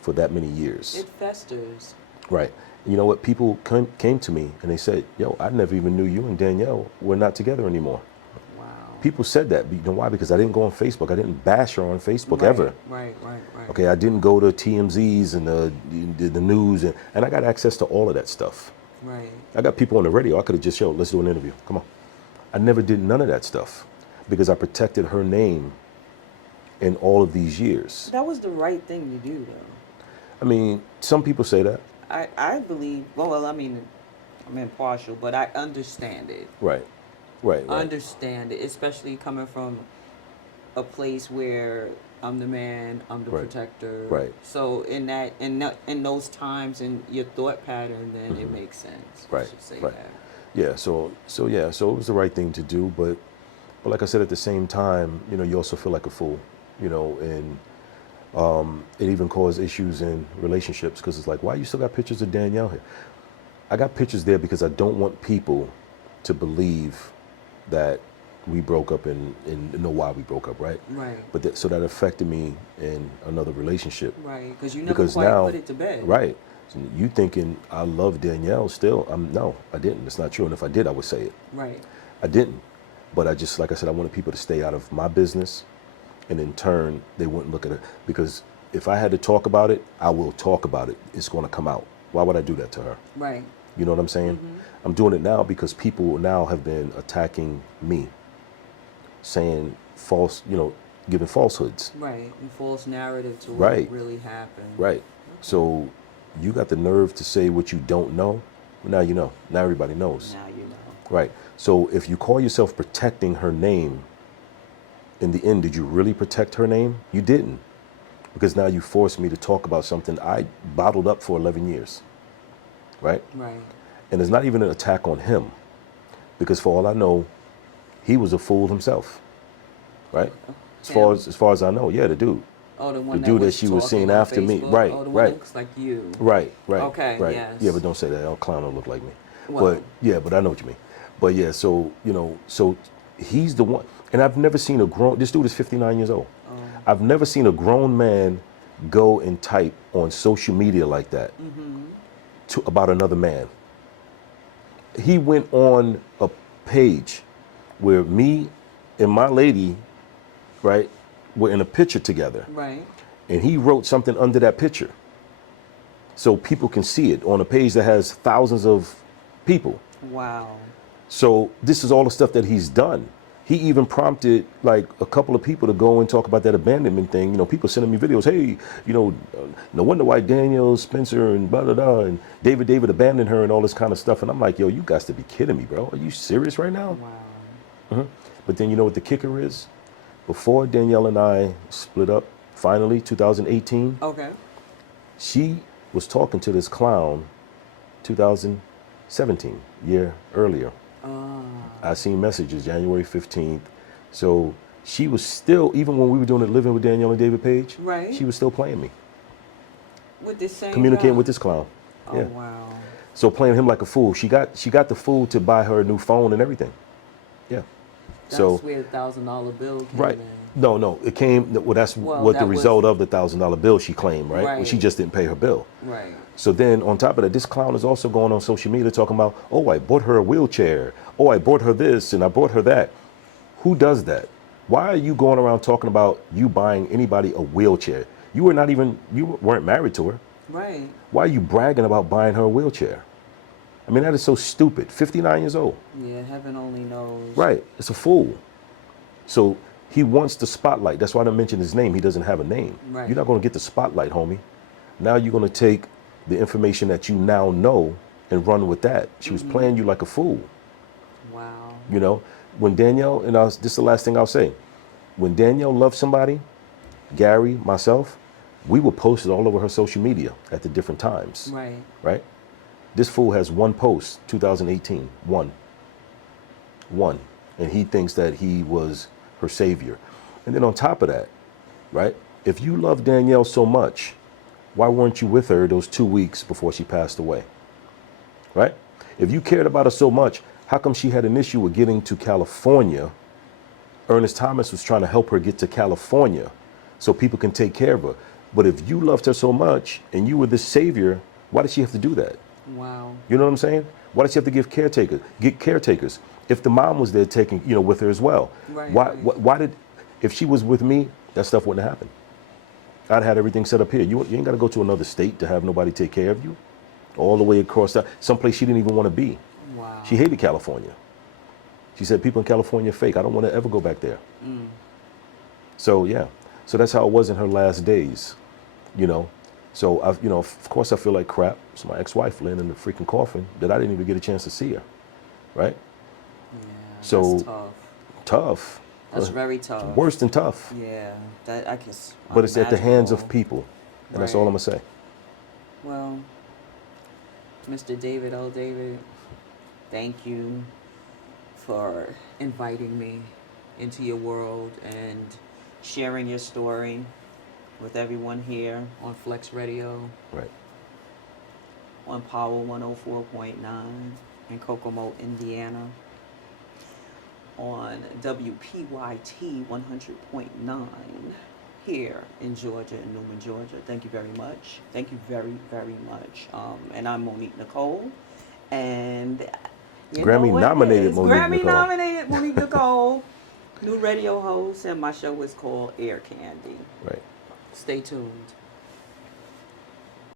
for that many years. It festers. Right. You know what? People came to me and they said, yo, I never even knew you and Danielle were not together anymore. Wow. People said that. You know why? Because I didn't go on Facebook. I didn't bash her on Facebook ever. Right. Okay, I didn't go to TMZs and the news, and I got access to all of that stuff. Right. I got people on the radio. I could have just showed, let's do an interview. Come on. I never did none of that stuff because I protected her name in all of these years. That was the right thing to do, though. I mean, some people say that. I believe, well, I mean, I'm impartial, but I understand it. Right. Understand it, especially coming from a place where I'm the man, I'm the protector. Right. So in those times in your thought pattern, then it makes sense. Right. I should say Right. that. Yeah. So it was the right thing to do, but like I said, at the same time, you know, you also feel like a fool, you know, and it even caused issues in relationships because it's like, why you still got pictures of Danielle here? I got pictures there because I don't want people to believe that we broke up and know why we broke up, right? Right. But so that affected me in another relationship. Right, because you never quite put it to bed. Right. So you thinking I love Danielle still? No, I didn't. It's not true. And if I did, I would say it. Right. I didn't. But I just, like I said, I wanted people to stay out of my business, and in turn, they wouldn't look at it. Because if I had to talk about it, I will talk about it. It's going to come out. Why would I do that to her? Right. You know what I'm saying? I'm doing it now because people now have been attacking me, saying false, you know, giving falsehoods. Right, and false narrative to what really happened. Right. So you got the nerve to say what you don't know. Well, now you know. Now everybody knows. Now you know. Right. So if you call yourself protecting her name, in the end, did you really protect her name? You didn't. Because now you forced me to talk about something I bottled up for 11 years. Right? Right. And it's not even an attack on him. Because for all I know, he was a fool himself. Right? As far as I know, yeah, the dude. Oh, the one the dude that she was seeing after me. Right, oh, the one right. that looks like you. Right. Okay, right. yes. Yeah, but don't say that. All clown don't look like me. Well. But yeah, but I know what you mean. But yeah, so, you know, so he's the one. And I've never seen this dude is 59 years old. Oh. I've never seen a grown man go and type on social media like that about another man. He went on a page where me and my lady, right, were in a picture together. Right. And he wrote something under that picture. So people can see it on a page that has thousands of people. Wow. So this is all the stuff that he's done. He even prompted like a couple of people to go and talk about that abandonment thing. You know, people sending me videos. Hey, you know, no wonder why Danielle Spencer and blah, blah, blah, and David abandoned her and all this kind of stuff. And I'm like, yo, you got to be kidding me, bro. Are you serious right now? Wow. But then you know what the kicker is? Before Danielle and I split up, finally, 2018, Okay. she was talking to this clown 2017, year earlier. I seen messages January 15th. So she was still, even when we were doing it living with Danielle and David page, Right. she was still playing me. With this same Communicating guy? with this clown. Oh, Yeah. wow. So playing him like a fool. She got the fool to buy her a new phone and everything. Yeah. That's So where the $1,000 bill came right. in. No, it came. Well, that's Well, what that the was- result of the $1,000 bill she claimed, right? Well, Right. she just didn't pay her bill. Right. So then, on top of that, this clown is also going on social media talking about, oh, I bought her a wheelchair. Oh, I bought her this and I bought her that. Who does that? Why are you going around talking about you buying anybody a wheelchair? You weren't married to her. Right. Why are you bragging about buying her a wheelchair? I mean, that is so stupid. 59 years old. Yeah, heaven only knows. Right. It's a fool. So he wants the spotlight. That's why I didn't mention his name. He doesn't have a name. Right. You're not going to get the spotlight, homie. Now you're going to take the information that you now know and run with that. She was playing you like a fool. Wow. You know, when Danielle, and this is the last thing I'll say. When Danielle loved somebody, Gary, myself, we would post it all over her social media at the different times. Right. Right? This fool has one post, 2018. One. And he thinks that he was her savior. And then on top of that, right? If you love Danielle so much, why weren't you with her those 2 weeks before she passed away? Right? If you cared about her so much, how come she had an issue with getting to California? Ernest Thomas was trying to help her get to California so people can take care of her. But if you loved her so much and you were the savior, why did she have to do that? Wow. You know what I'm saying? Why does she have to get caretakers? if the mom was there taking, with her as well, Right, why, right. why did, if she was with me, that stuff wouldn't have happened. I'd had everything set up here. You ain't got to go to another state to have nobody take care of you. All the way across that, someplace she didn't even want to be. Wow. She hated California. She said, people in California are fake. I don't want to ever go back there. So, yeah. So that's how it was in her last days, So, of course I feel like crap. It's my ex-wife laying in the freaking coffin that I didn't even get a chance to see her, right? Yeah, So, that's tough. Tough. That's very tough. Worse than tough. Yeah, that I guess. But it's at the hands of people. And that's all Right. I'm going to say. Well, Mr. DavidLDavid, thank you for inviting me into your world and sharing your story with everyone here on Flex Radio, Right. on Power 104.9 in Kokomo, Indiana, on WPYT 100.9 here in Georgia, in Newman, Georgia. Thank you very much. Thank you very, very much. And I'm Monique Nicole, and Grammy-nominated Monique Nicole. Grammy-nominated Monique Nicole, new radio host, and my show is called Air Candy. Right. Stay tuned.